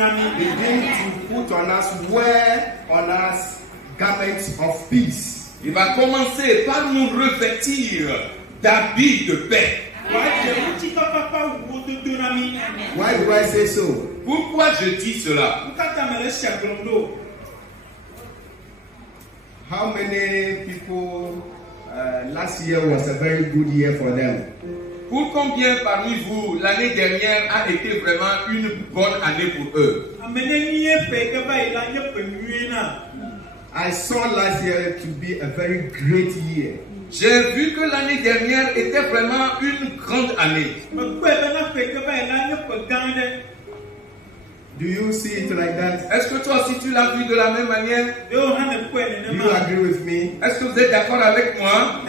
begin to put on us garments of peace. Il va commencer par nous revêtir d'habits de paix. Why do I say so? Pourquoi je dis cela? How many people last year was a very good year for them? Pour combien parmi vous l'année dernière a été vraiment une bonne année pour eux? I saw last year to be a very great year. J'ai vu que l'année dernière était vraiment une grande année. Do you see it like that? Est-ce que toi aussi tu l'as vu de la même manière? Do you agree with me? Est-ce que vous êtes d'accord avec moi?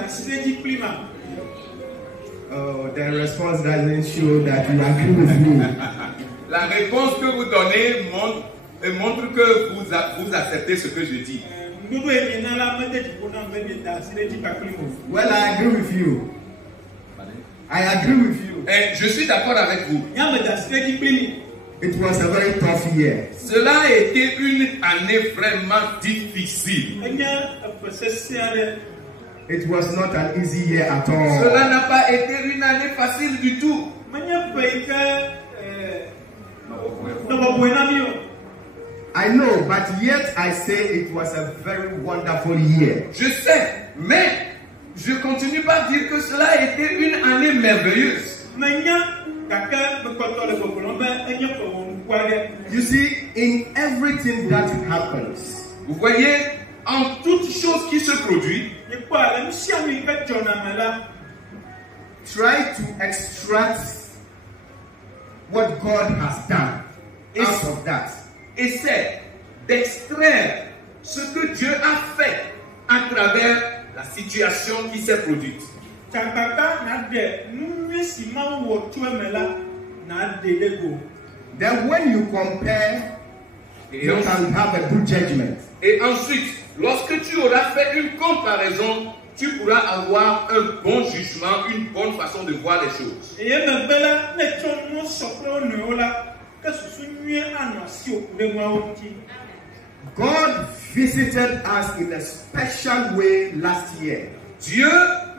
Oh, the response doesn't show that you agree with me. La réponse que vous donnez montre que vous acceptez ce que je dis. Well, I agree with you. I agree with you. Et je suis d'accord avec vous. It was a very tough year. Cela a été une année vraiment difficile. It was not an easy year at all. Cela n'a pas été une année facile du tout. I know, but yet I say it was a very wonderful year. Je sais, mais je continue par dire que cela a été une année merveilleuse. You see, in everything that happens, Vous voyez, en toute chose qui se produit, try to extract what God has done out of that. essaie d'extraire ce que Dieu a fait à travers la situation qui s'est produite. Then when you compare, you can have a good judgment. Et ensuite, lorsque tu auras fait une comparaison, tu pourras avoir un bon jugement, une bonne façon de voir les choses. God visited us in a special way last year. Dieu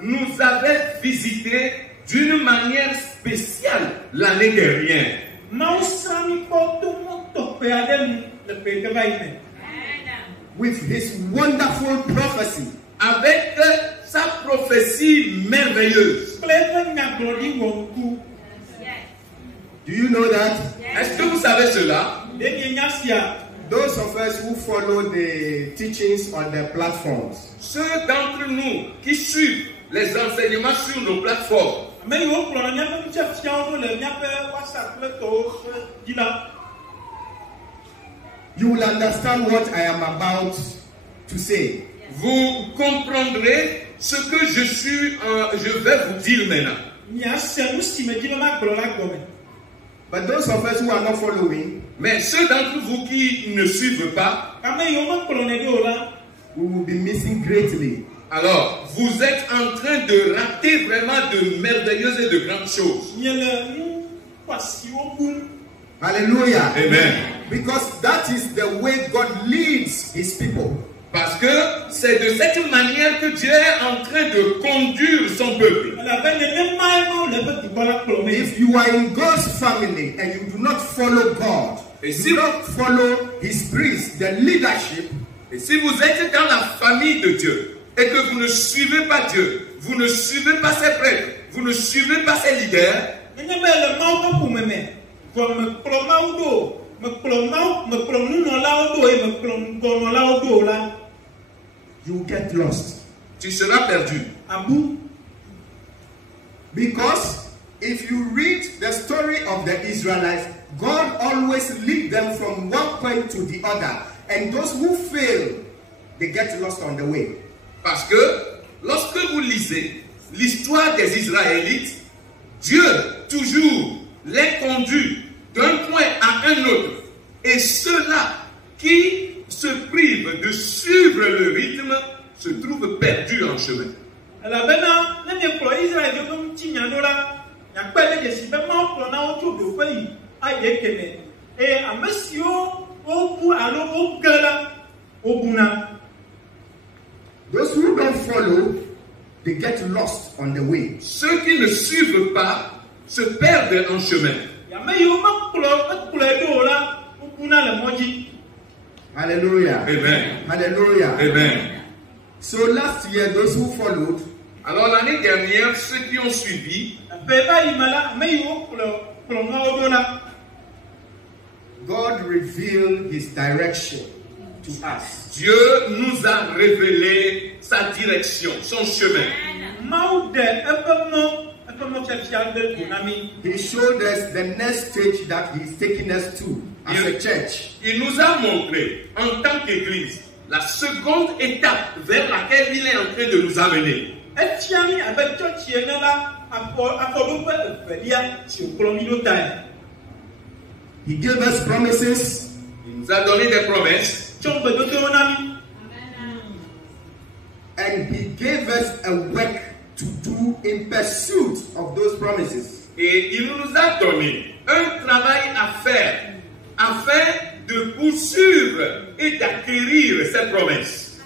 nous avait visités d'une manière spéciale l'année dernière. With his wonderful prophecy. Avec sa prophétie merveilleuse. Do you know that? Est-ce que vous savez cela? Those of us who follow the teachings on the platforms, Ceux d'entre nous qui suivent les enseignements sur nos plateformes, you will understand what I am about to say. vous comprendrez ce que je vais vous dire maintenant. But those of us who are not following, Mais ceux d'entre vous qui ne suivent pas, we will be missing greatly. alors vous êtes en train de rater vraiment de merveilleuses et de grandes choses. Hallelujah. Amen. Because that is the way God leads his people. Parce que c'est de cette manière que Dieu est en train de conduire son peuple. If you are in God's family and you do not follow God, Et you do not follow his priest, the leadership, Et si vous êtes dans la famille de Dieu et que vous ne suivez pas Dieu, vous ne suivez pas ses prêtres, vous ne suivez pas ses leaders, you will get lost. tu seras perdu. Because if you read the story of the Israelites, God always leads them from one point to the other. And those who fail, they get lost on the way. Parce que lorsque vous lisez l'histoire des Israélites, Dieu toujours les conduit d'un point à un autre. Et ceux-là qui se privent de suivre le rythme se trouvent perdus en chemin. Et à monsieur, au bout, alors au gala, au bouna. Those who don't follow, they get lost on the way. Ceux qui ne suivent pas se perdent en chemin. Hallelujah. Amen. Hallelujah. Amen. So last year, those who followed, Alors l'année dernière, ceux qui ont suivi, God revealed his direction to us. Dieu nous a révélé sa direction, son chemin. He showed us the next stage that he's taking us to as a church. Il nous a montré, en tant qu'Église, la seconde étape vers laquelle il est en train de nous amener. He gave us promises. Il nous a donné des promesses. And he gave us a work to do in pursuit of those promises. Et il nous a donné un travail à faire afin de poursuivre et d'acquérir ces promesses.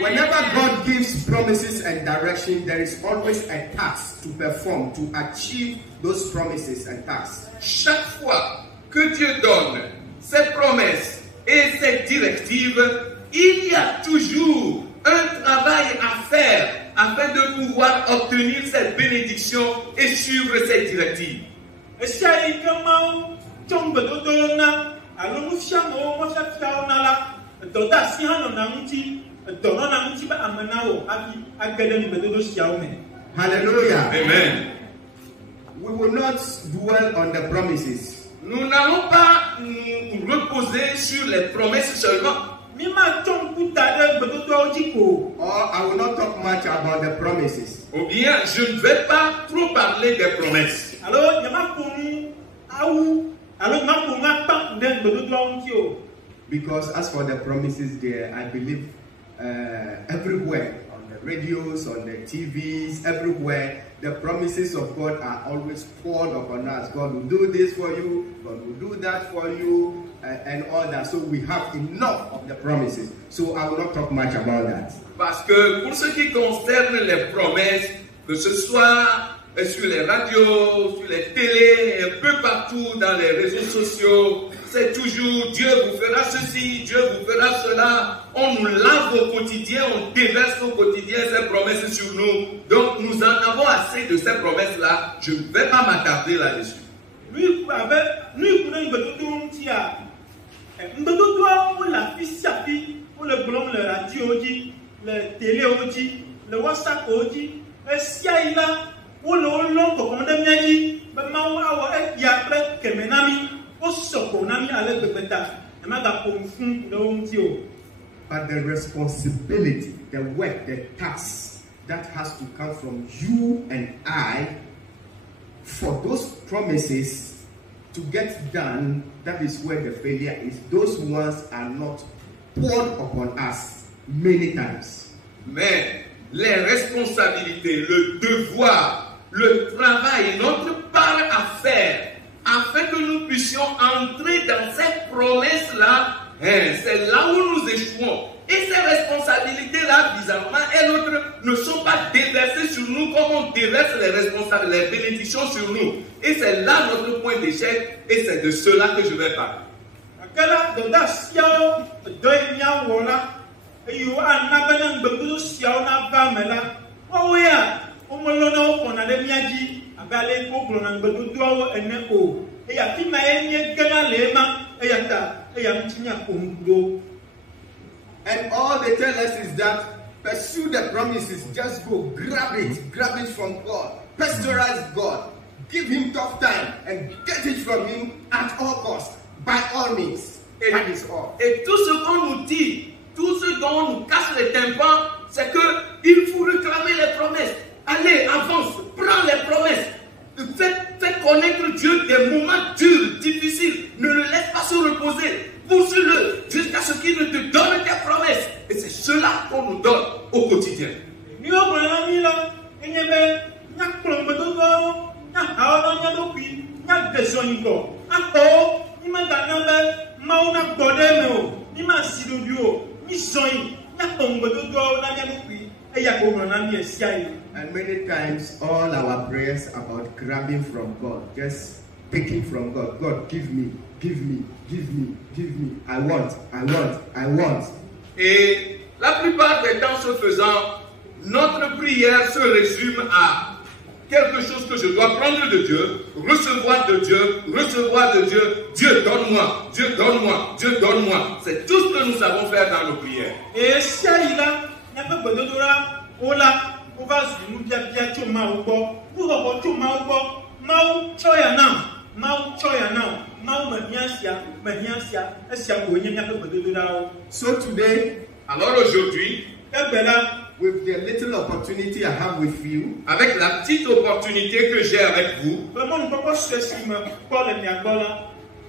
Whenever God gives promises and direction, there is always a task to perform to achieve those promises and tasks. Chaque fois que Dieu donne ses promesses et ses directives, il y a toujours un travail à faire afin de pouvoir obtenir cette bénédiction et suivre cette directive. Hallelujah. Amen. We will not dwell on the promises. Nous n'allons pas nous reposer sur les promesses seulement. Or I will not talk much about the promises. Ou bien, je ne vais pas trop parler des promesses. Because as for the promises there, I believe everywhere, on the radios, on the TVs, everywhere, the promises of God are always poured upon us. God will do this for you, God will do that for you, and all that. So we have enough of the promises. So I will not talk much about that. Parce que pour ce qui concerne les promesses, que ce soit sur les radios, sur les télés, un peu partout dans les réseaux sociaux, c'est toujours Dieu vous fera ceci, Dieu vous fera cela. On nous lave au quotidien, on déverse au quotidien ces promesses sur nous. Donc nous en avons assez de ces promesses-là. Je ne vais pas m'attarder là-dessus. But the responsibility, the work, the task that has to come from you and I for those promises to get done, that is where the failure is. Those ones are not poured upon us many times. Mais les responsabilités, le devoir, le travail, notre part à faire, afin que nous puissions entrer dans cette promesse-là, c'est là où nous échouons. Et ces responsabilités-là, bizarrement, ne sont pas déversées sur nous comme on déverse les bénédictions sur nous. Et c'est là notre point d'échec, et c'est de cela que je vais parler. And all they tell us is that pursue the promises, just go grab it from God, pasteurize God, give him tough time and get it from him at all costs, by all means. That is all. Et tout ce qu'on nous dit, tout ce dont on nous casse les tympans, c'est qu'il faut réclamer les promesses. Allez, avance, prends les promesses. Faites connaître Dieu des moments durs, difficiles. Ne le laisse pas se reposer. Poursuis-le jusqu'à ce qu'il ne te donne tes promesses. Et c'est cela qu'on nous donne au quotidien. ɖokui nya de zɔnyi gbɔ akpɔ mi ma gana be mawu na gbɔ ɖe me o mi ma si ɖoɖi o mi zɔnyi nya kpɔ ŋugbedodoawo na mia ɖokui eya ko ŋlɔ na mi esia yi. And many times all our prayers about grabbing from God, just picking from God. God, give me, give me, give me, give me. I want, I want, I want. Et la plupart des temps, ce faisant, notre prière se résume à quelque chose que je dois prendre de Dieu, recevoir de Dieu, recevoir de Dieu. Dieu donne-moi, Dieu donne-moi, Dieu donne-moi. C'est tout ce que nous savons faire dans nos prières. Et si il a n'importe quoi d'autre là, on va se nous dire bien tout maou bo, pour avoir tout maou bo, maou choyana, maou choyana, maou maniasia, esia ko nya n'importe quoi d'autre là. So today, alors aujourd'hui, with the little opportunity I have with you, avec la petite opportunité que j'ai avec vous,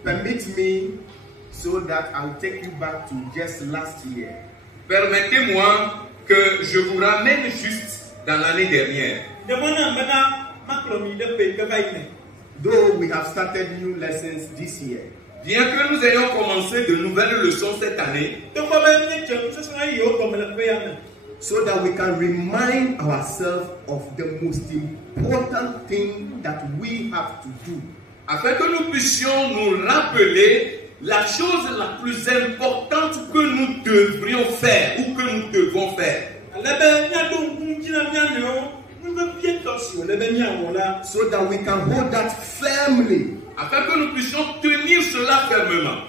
permit me so that I'll take you back to just last year. Permettez-moi que je vous ramène juste dans l'année dernière. Though we have started new lessons this year, Bien que nous ayons commencé de nouvelles leçons cette année, so that we can remind ourselves of the most important thing that we have to do. afin que nous puissions nous rappeler la chose la plus importante que nous devrions faire ou que nous devons faire. So that we can hold that firmly. Afin que nous puissions tenir cela fermement.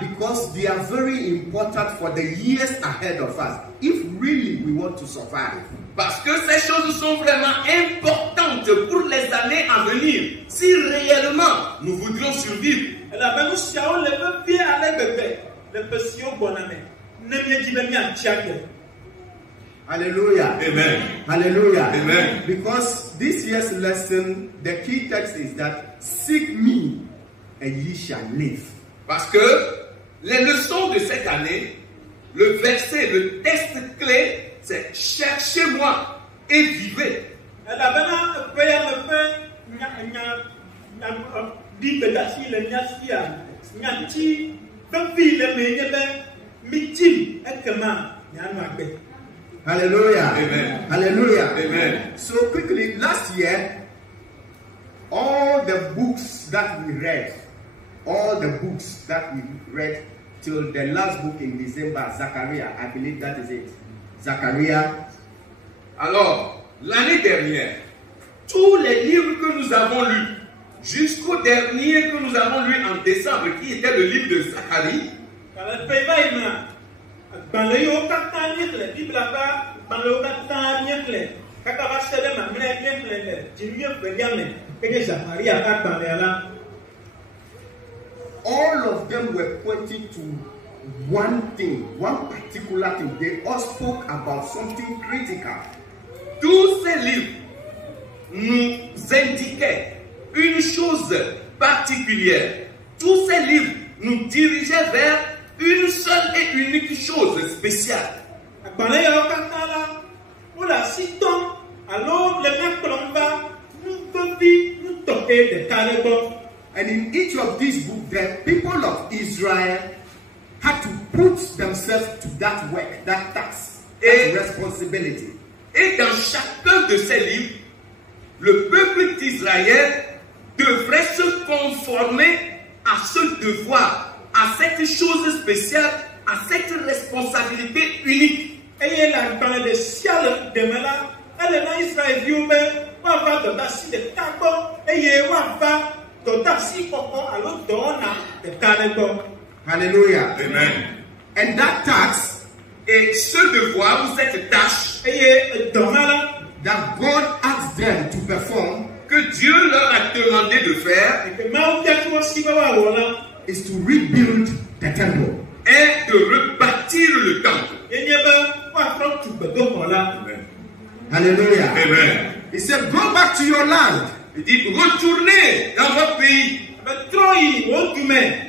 Because they are very important for the years ahead of us, if really we want to survive. Parce que ces choses sont vraiment importantes pour les années à venir. Si réellement nous voudrions survivre. Hallelujah. Amen. Hallelujah. Amen. Because this year's lesson, the key text is that seek me and ye shall live. Parce que les leçons de cette année, le verset, le texte clé, c'est cherchez-moi et vivez. Hallelujah. Amen. Hallelujah. Amen. So quickly, last year, all the books that we read till the last book in December, Zachariah, I believe that is it. Zachariah. Alors, l'année dernière, tous les livres que nous avons lus, jusqu'au dernier que nous avons lu en décembre, qui était le livre de Zacharie, all of them were pointing to one thing, one particular thing. They all spoke about something critical. tous ces livres nous indiquaient une chose particulière. Tous ces livres nous dirigeaient vers une seule et unique chose spéciale. And in each of these books, the people of Israel had to put themselves to that work, that task, that responsibility. Et dans chacun de ces livres, le peuple d'Israël devrait se conformer à ce devoir, à cette chose spéciale, à cette responsabilité unique. Et la parole de ciel de Mela, elle est dans Israël, on va dans la cité de Tabo, et on va dans la cité de Tabo. Hallelujah. Amen. And that task, et ce devoir ou cette tâche, that God asked them to perform, que Dieu leur a demandé de faire, is to rebuild the temple. est de rebâtir le temple. Amen. Hallelujah. Amen. He said, go back to your land. Il dit, retournez dans votre pays.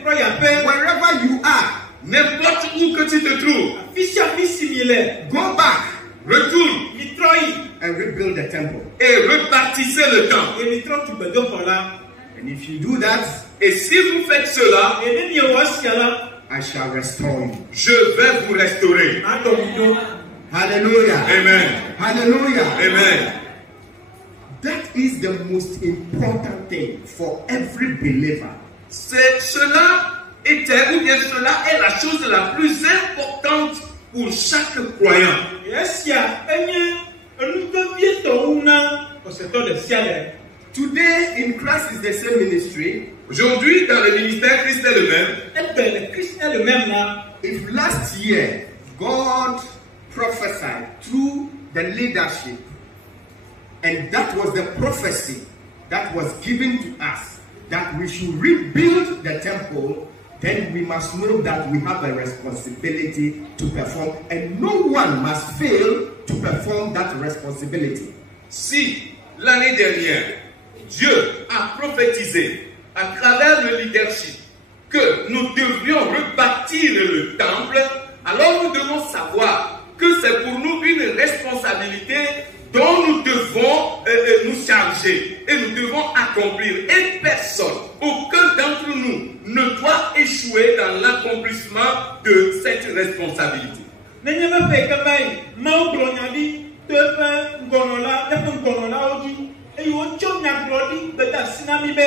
Wherever you are, N'importe où que tu te trouves. go back. Retourne. and rebuild the temple. et rebâtissez le temple. Emitro tu gbedoxɔ la. And if you do that, Et si vous faites cela, Ene miewɔ sia la. I shall restore you. je vais vous restaurer. Adɔ ŋudo. Hallelujah. Amen. Hallelujah. Amen. That is the most important thing for every believer. Cela était, ou bien cela est la chose la plus importante pour chaque croyant. Esia enye enudovietɔwu na ɔsetɔ ɖe sia ɖe. Today in Christ is the same ministry. Aujourd'hui, dans le ministère, Christ est le même. Egbe le Christ est le même là. If last year God prophesied through the leadership, and that was the prophecy that was given to us, that we should rebuild the temple, then we must know that we have a responsibility to perform, and no one must fail to perform that responsibility. Si l'année dernière, Dieu a prophétisé à travers le leadership que nous devions rebâtir le temple, alors nous devons savoir que c'est pour nous une responsabilité dont nous devons nous charger et nous devons accomplir. Et personne, aucun d'entre nous ne doit échouer dans l'accomplissement de cette responsabilité. Nenye be fe kaba yi, Mawu gblɔ nya ɖi to eƒe ŋgɔnɔla, eƒe ŋgɔnɔlawo dzi, eye wotsɔ nyagblɔɖi gbe de asi na mi be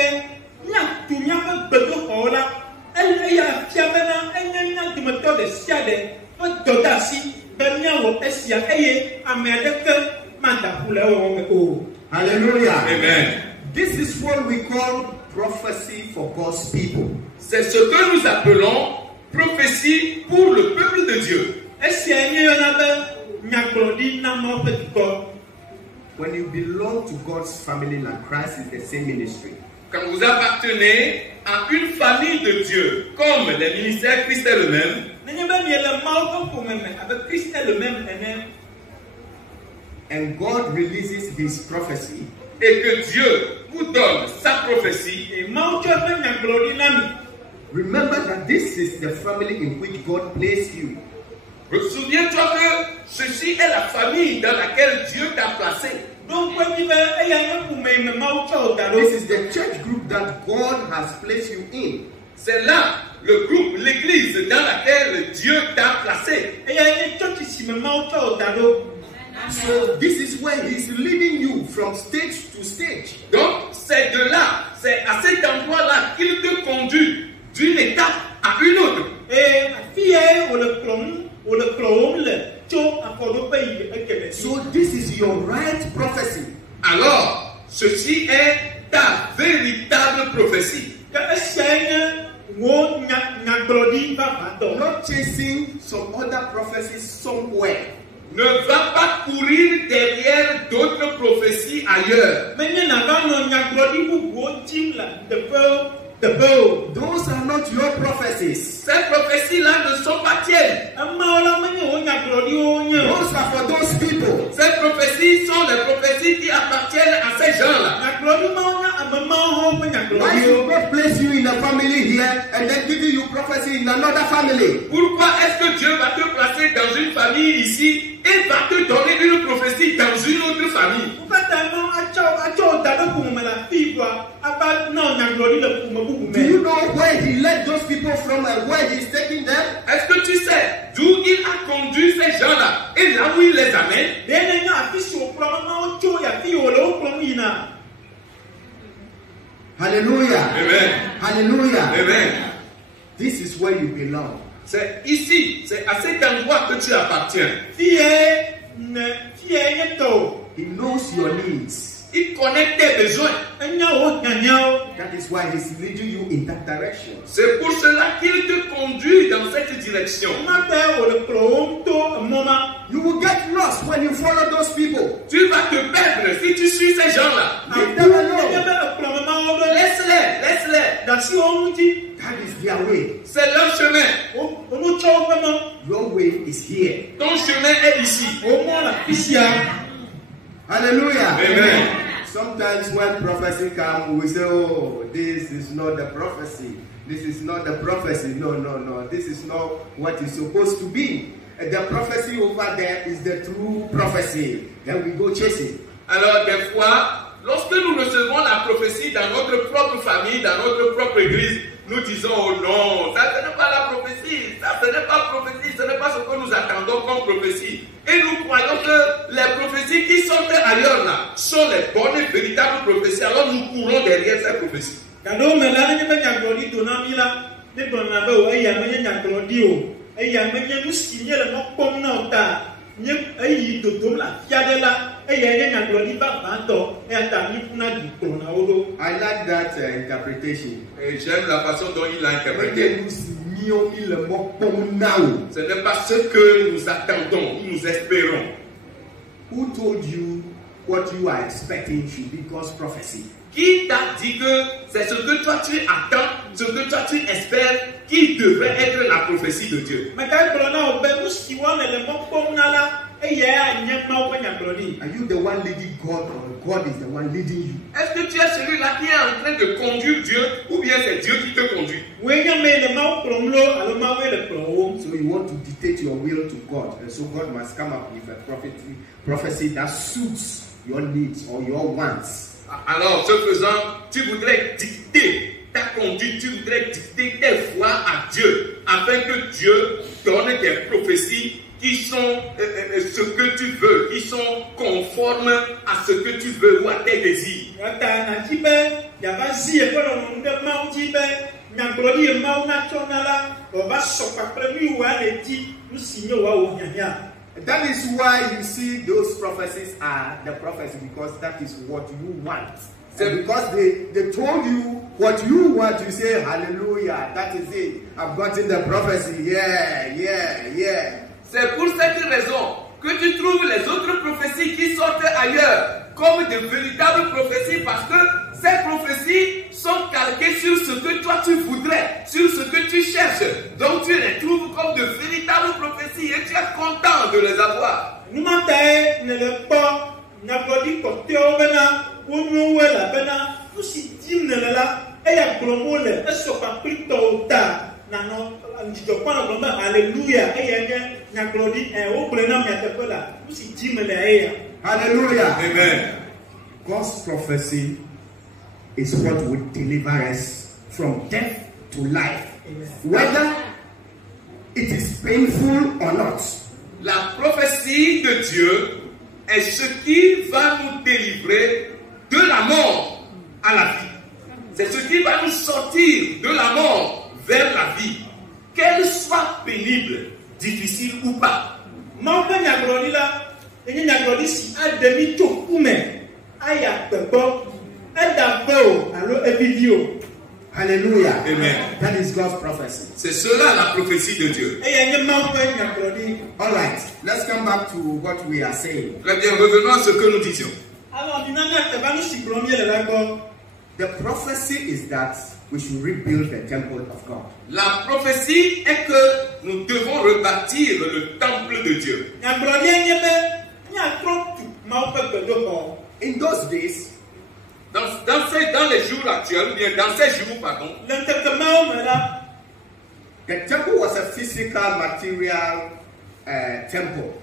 míatu míaƒe gbedoxɔwo la, eya fia bena enye mía dometɔ ɖe sia ɖe ƒe dɔdeasi be míawɔ esia eye ame aɖeke mada ƒu le ewɔwɔ me o. Hallelujah. Amen. This is what we call prophecy for God's people. C'est ce que nous appelons prophétie pour le peuple de Dieu. Esia nye yɔna be nyagblɔɖi na Mawu ƒe dukɔ. When you belong to God's family like Christ is the same ministry. Quand vous appartenez à une famille de Dieu, comme le ministère Christ est le même, Nenye be miele Mawu ƒe ƒome me abe Christ est le même ene. And God releases his prophecy, et que Dieu vous donne sa prophétie, Et Mawu tsɔ eƒe nyagblɔɖi na mi. remember that this is the family in which God placed you. souviens-toi que ceci est la famille dans laquelle Dieu t'a placé. Donc, kpe be eya nye ƒome yi me Mawu tsɔ wo da This ɖo. is the church group that God has placed you in. C'est là le groupe, l'église dans laquelle Dieu t'a placé. Eya nye tsɔtsi si me Mawu tsɔ wo da ɖo. So this is where he's leading you from stage to stage. Donc c'est de là, c'est à cet endroit-là qu'il te conduit d'une étape à une autre. Afi ye wòle kplɔm le tso afɔɖoƒe yi ekeme. So this is your right prophecy. Alors, ceci est ta véritable prophétie. Ke esia nye wo nyagblɔɖi vavãtɔ. Not chasing some other prophecies somewhere. Ne va pas courir derrière d'autres prophéties ailleurs. Menye nava nɔ nyagblɔɖi bubuwo dim le teƒe o. Those are not your prophecies. Ces prophéties-là ne sont pas tiennes. Emawo la menye wo nyagblɔɖiwo nye. Those are for those people. Ces prophéties sont les prophéties qui appartiennent à ces gens-là. Nyagblɔɖi mawo nye ame mawo hã ƒe Why nyagblɔɖiwo. should God place you in a family here and then give you prophecy in another family? Pourquoi est-ce que Dieu va te placer dans une famille ici et va te donner une prophétie dans une autre famille? Wo katã Mawu atsɔ wo da ɖe ƒome me le afi voa ava na wo nyagblɔɖi le ƒome bubu Do you me. know where he led those people from and where he's taking them? Est-ce que tu sais d'où il a conduit ces gens-là et là où il les amène? Ɖe nenye afi si wòkplɔ mawo tso yi afi yi wòle wo kplɔm yina. Hallelujah. Amen. Hallelujah. Amen. This is where you belong. C'est ici, c'est à cet endroit que tu appartiens. Fi ye nye tɔ. He knows your needs. Il connaît tes besoins. Enya wo hiãhiãwo. That is why he's leading you in that direction. C'est pour cela qu'il te conduit dans cette direction. Ma be wòle kplɔwòm to emɔ ma. You will get lost when you follow those people. Tu vas te perdre si tu suis ces gens-là. Leave Aku them nenye alone. be ekplɔme mawo ɖo. Laisse-les, laisse-les. Da asi wo ŋuti. That is their way. C'est leur chemin. Wono tsɔ woƒe mɔ. Your way is here. Ton chemin est ici. Wo mɔ le afi sia. Hallelujah. Amen. Sometimes when prophecy comes, we say, oh, this is not the prophecy. This is not the prophecy. No. This is not what it's supposed to be. the prophecy over there is the true prophecy. Then we go chasing. Alors, des fois, lorsque nous recevons la prophétie dans notre propre famille, dans notre propre église, nous disons, oh non, ça ce n'est pas la prophétie, ça ce n'est pas prophétie, ce n'est pas ce que nous attendons comme prophétie. Et nous croyons que les prophéties qui sont ailleurs là sont les bonnes et véritables prophéties, alors nous courons derrière ces prophéties. I like that interpretation. Et j'aime la façon dont il l'a interprété. Ce n'est pas ce que nous attendons, nous espérons. Who told you what you are expecting should be God's prophecy? Qui t'a dit que c'est ce que toi tu attends, ce que toi tu espères, qui devrait être la prophétie de Dieu? Are you the one leading God or God is the one leading you? Est-ce que tu es celui-là qui est en train de conduire Dieu ou bien c'est Dieu qui te conduit? So you want to dictate your will to God, and so God must come up with a prophecy that suits your needs or your wants. Alors, ce faisant, tu voudrais dicter ta conduite, tu voudrais dicter tes voies à Dieu, afin que Dieu donne des prophéties qui sont ce que tu veux, qui sont conformes à ce que tu veux ou à tes désirs. That is why you see those prophecies are the prophecy, because that is what you want. And because they told you what you want, you say, hallelujah, that is it. I've gotten the prophecy. Yeah. C'est pour cette raison que tu trouves les autres prophéties qui sortent ailleurs comme de véritables prophéties, parce que ces prophéties sont calquées sur ce que toi tu voudrais, sur ce que tu cherches. Donc tu les trouves comme de véritables prophéties et tu es content de les avoir. Hallelujah. Amen. God's prophecy is what will deliver us from death to life. Amen. Whether it is painful or not. La prophétie de Dieu est ce qui va nous délivrer de la mort à la vie. C'est ce qui va nous sortir de la mort vers la vie, qu'elle soit pénible, difficile ou pas. Hallelujah. Amen. That is God's prophecy. C'est cela la prophétie de Dieu. All right, let's come back to what we are saying. Très bien, revenons à ce que nous disions. The prophecy is that we should rebuild the temple of God. La prophétie est que nous devons rebâtir le temple de Dieu. In those days, dans les jours actuels, ou bien dans ces jours, pardon, the temple was a physical, material temple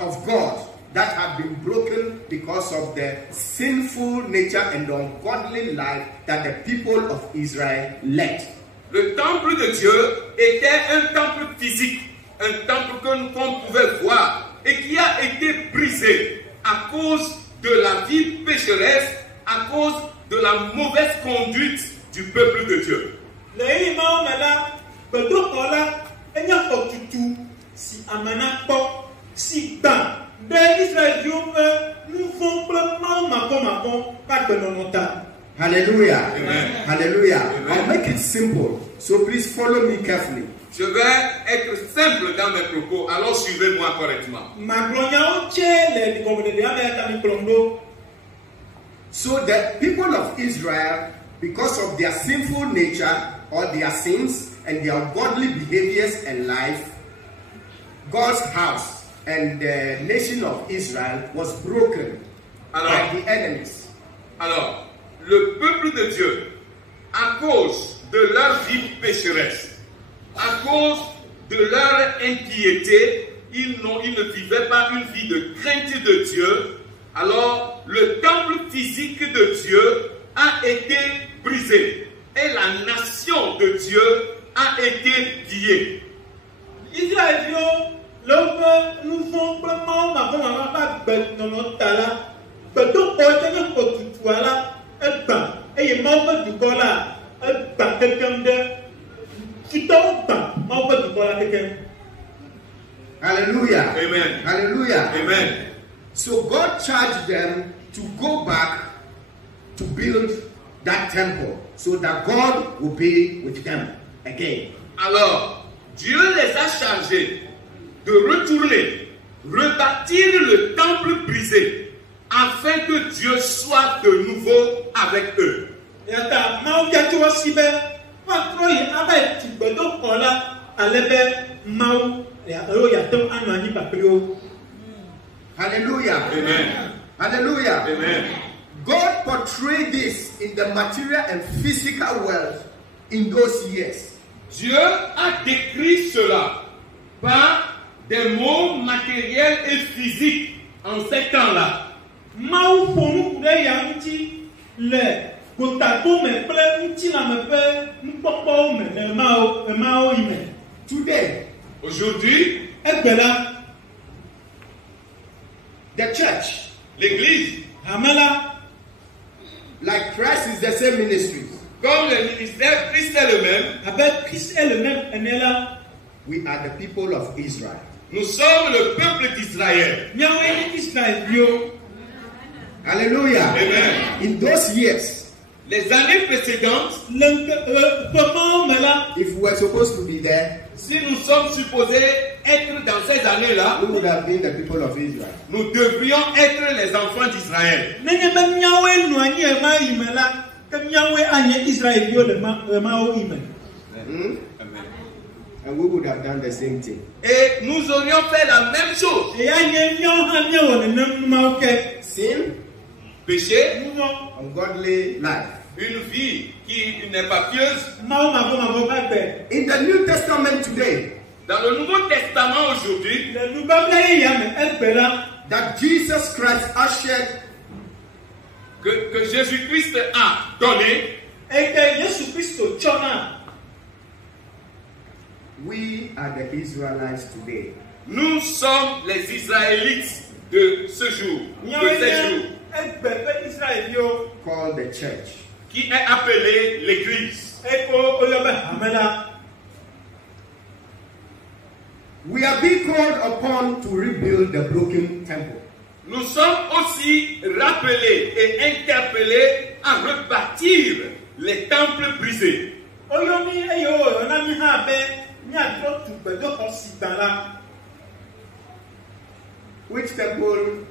of God that had been broken because of the sinful nature and the ungodly life that the people of Israel led. Le temple de Dieu était un temple physique, un temple qu'on pouvait voir et qui a été brisé à cause de la vie pécheresse, à cause de la mauvaise conduite du peuple de Dieu. Hallelujah. Amen. Hallelujah. Amen. I'll make it simple. So please follow me carefully. Je vais être simple dans mes propos, alors suivez-moi correctement. So the people of Israel, because of their sinful nature or their sins and their ungodly behaviors and life, God's house and the nation of Israel was broken by the enemies. Alors, le peuple de Dieu, à cause de leur vie pécheresse, à cause de leur inquiété, ils ne vivaient pas une vie de crainte de Dieu. Alors, le temple physique de Dieu a été brisé et la nation de Dieu a été pillée. Israël, le mouvement vraiment marrant pas bête dans notre tala. Beto porte même pour tout toi là, et ben, et membre du corps là, et ben quelqu'un de qui tombe pas, membre du corps là quelqu'un. Hallelujah. Amen. Hallelujah. Amen. So God charged them to go back to build that temple so that God will be with them again. Alors, Dieu les a chargés de retourner, rebâtir le temple brisé, afin que Dieu soit de nouveau avec eux. Et attends, mau kia tu aussi ben, pas trop y avec tu peux donc là, aller ben mau, et alors y a tant un mani pas plus. Hallelujah. Amen. Hallelujah. Amen. God portrayed this in the material and physical world in those years. Dieu a décrit cela par des mots matériels et physiques en ces temps-là. Mau pour nous pour y petit le kotato me ple petit la me pe n'popo me mau ime. Today, Aujourd'hui, Ebela, the church, l'Église, Hamala, like Christ, is the same ministry. comme le ministère Christ est le même, avec Christ est le même, elle est là. We are the people of Israel. nous sommes le peuple d'Israël. Miawe Israël bio. Hallelujah. Amen. In those years, Les années précédentes, Comment me là? if we were supposed to be there, si nous sommes supposés être dans ces années-là, we would have been the people of Israel. nous devrions être les enfants d'Israël. Nenye me miawe noani e ma ime là. Que miawe anye Israël bio le mao ime. Hmm? Amen. And we would have done the same thing. Et nous aurions fait la même chose. Et anye miawe ha miawe le nem mao ke. Sin, Péché, Nous ungodly life. une vie qui n'est pas pieuse. mao ma ba be. In the New Testament today, Dans le Nouveau Testament aujourd'hui, Le nous ba bla ya me elbela. that Jesus Christ ushered que Jésus-Christ a donné, Et que Jésus Christ chona. we are the Israelites today. nous sommes les Israélites de ce jour, de ces jours, Elbebe Israël bio. Called the church. qui est appelé l'Église. Et ko oyobe hamela. We are being called upon to rebuild the broken temple. Nous sommes aussi rappelés et interpellés à rebâtir les temples brisés. Oyomi eyo na mi ha be ni atro tu be do hospitala. Which temple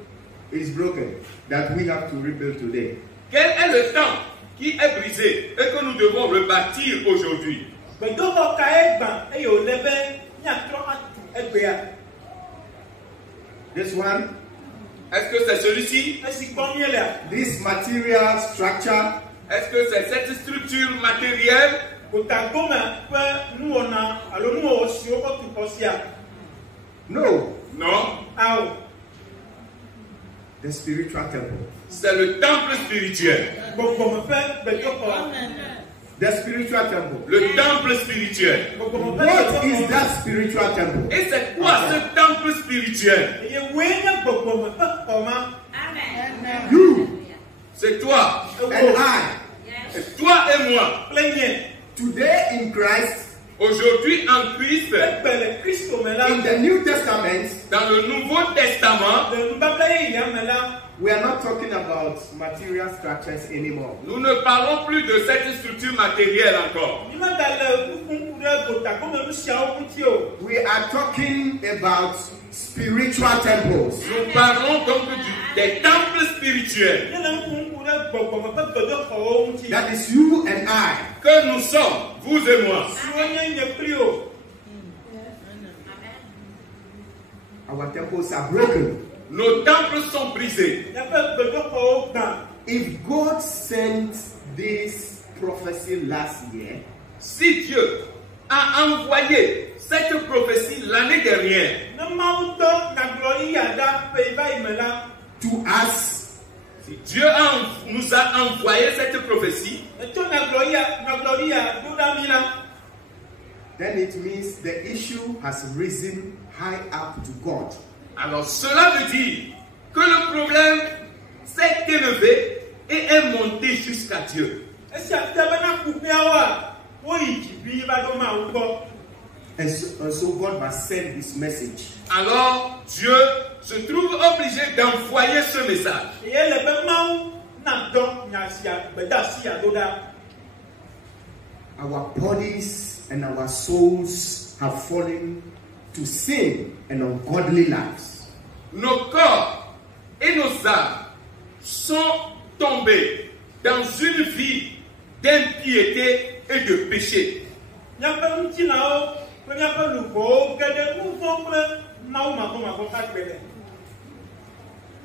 is broken that we have to rebuild today? Quel est le temple qui est brisé et que nous devons rebâtir aujourd'hui? Be do ho ka egba eyo lebe ni atro atu egbea. This one, Est-ce que c'est celui-ci? Esi komi ele. this material structure, Est-ce que c'est cette structure matérielle? Kota goma pe nuona alo nuo si o ko tu kosia. no, Non, Ao. the spiritual temple. c'est le temple spirituel. Gbogbo me fe be do ko. The spiritual temple. Le temple spirituel. Gbogbo me fe. What is that spiritual temple? Et c'est quoi ce temple spirituel? Ye we na gbogbo me fe koma. You C'est toi. and I. C'est toi et moi. Plenye. Today in Christ, Aujourd'hui en Christ, Ebele Christo me la. in the New Testament, dans le Nouveau Testament, Le mbabla ya me la. we are not talking about material structures anymore. nous ne parlons plus de cette structure matérielle encore. Ni ma dale kukure gota comme nous sia o kutio. We are talking about spiritual temples. Nous parlons donc des temples spirituels Ni na kukure gbogbo me fe godo ko o kuti. That is you and I. que nous sommes, vous et moi. Suonye nye prio. Our temples are broken. Nos temples sont brisés. Ya fe godo ko o gba. If God sent this prophecy last year, Si Dieu a envoyé cette prophétie l'année dernière. Ne mawu dɔ nagblɔ yi ya ɖa ƒe va yi me la. to us, Si Dieu nous a envoyé cette prophétie, Etso nagblɔ yi ya ɖo ɖa mi la. then it means the issue has risen high up to God. alors cela veut dire que le problème s'est élevé et est monté jusqu'à Dieu. Esia fia be na kuƒeawoa, woyi dzibi va ɖo mawu gbɔ. And so God must send his message. Alors Dieu se trouve obligé d'envoyer ce message. Eye le be mawu na dɔ nya sia gbedasi ya ɖo ɖa. Our bodies and our souls have fallen to sin and ungodly lives. Nos corps et nos âmes sont tombés dans une vie d'impiété et de péché. Míaƒe ŋutilãwo kple míaƒe luʋɔwo ge ɖe nu vɔ̃ kple mawu mavɔmavɔ ƒe agbe me.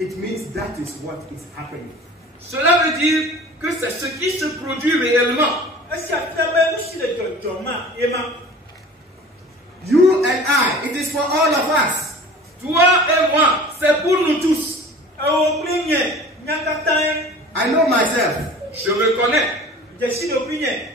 It means that is what is happening. Cela veut dire que c'est ce qui se produit réellement. Esia fia be nu si le dzɔdzɔm ma ye ma. You and I, it is for all of us. Toi et moi, c'est pour nous tous. Ewo kple nye, mía katãe, I know myself. Je me connais. dzesi ɖokui nye.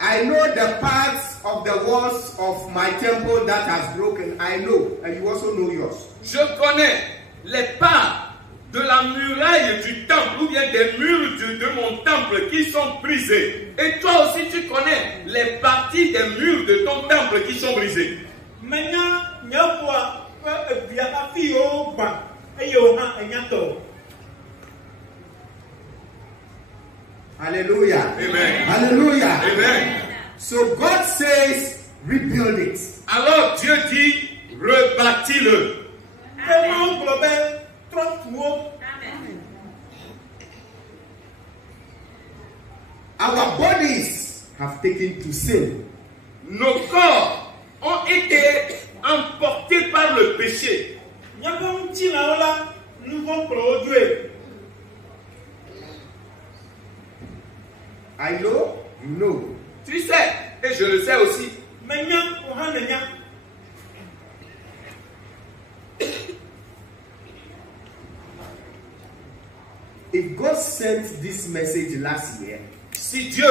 I know the parts of the walls of my temple that has broken. I know, and you also know yours. Je connais les parts de la muraille du temple ou bien des murs de mon temple qui sont brisés. Et toi aussi tu connais les parties des murs de ton temple qui sont brisés. Menya nye ƒoa ƒe evia hafi yiwo gbã eye wo hã enya tɔ. Hallelujah. Amen. Hallelujah. Amen. So God says, rebuild it. Alors Dieu dit, rebâtis-le. Ke mawu gblɔ be trɔ tu wo. Our bodies have taken to sin. Nos corps ont été emportés par le péché. Míaƒe ŋutilãwo la, nu vɔ̃ kplɔ wo dzoe. I know, you know. Tu sais, et je le sais aussi. Menya, wo hã nenya. If God sent this message last year, Si Dieu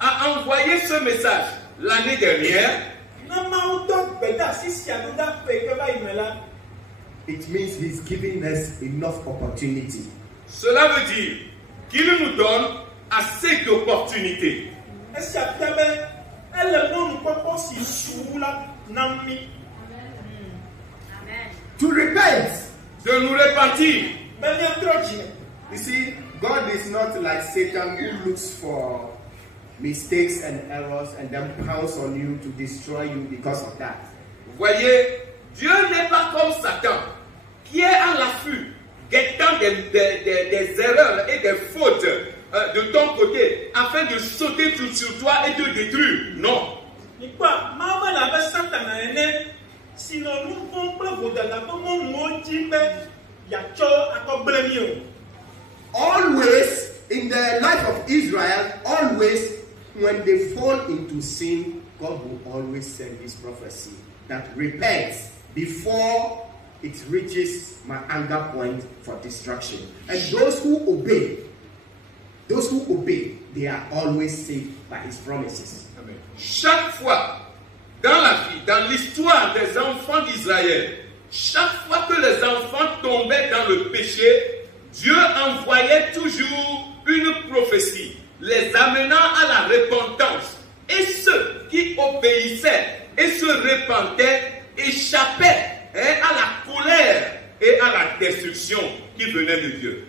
a envoyé ce message l'année dernière, Ne mawu dɔ gbedasi sia ɖo ɖa ƒe ke va yi me la. it means He's giving us enough opportunity. cela veut dire qu'il nous donne assez d'opportunités. Esia fia be ele mɔnukpɔkpɔ si su la na mi. To repent. De nous repentir. Be míatrɔ dzime. You see, God is not like Satan who looks for mistakes and errors and then pounce on you to destroy you because of that. Voyez, Dieu n'est pas comme Satan, qui est à l'affût, guettant des erreurs et des fautes de ton côté, afin de sauter sur toi et te détruire. Non. Mikpɔ mawu be le abe Satana ene si nɔ nu vɔ̃ kple vodada ƒe mɔnuwo dzi be yeatsɔ akɔgblẽ mi o. Always, in the life of Israel, always, when they fall into sin, God will always send this prophecy that repent before it reaches my anger point for destruction. And those who obey, they are always saved by His promises. Chaque fois, dans la vie, dans l'histoire des enfants d'Israël, chaque fois que les enfants tombaient dans le péché, Dieu envoyait toujours une prophétie, les amenant à la repentance. Et ceux qui obéissaient et se repentaient échappaient à la colère et à la destruction qui venait de Dieu.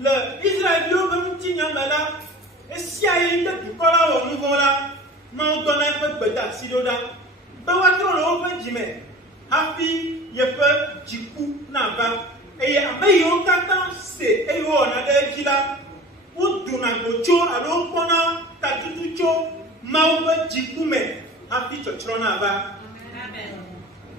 Le Israëliwo ƒe ŋutinya me la, esia yi ɖe dukɔ la wɔ nu vɔ̃ la, Mawu dɔna eƒe gbedasi ɖo ɖa be woatrɔ le woƒe dzime hafi yeƒe dziku nava. Eye ame yiwo katã se eye wowɔna ɖe edzi la, woɖuna go tso alo wokpɔna tatutu tso Mawu ƒe dziku me hafi tsɔtsrɔ̃ nava.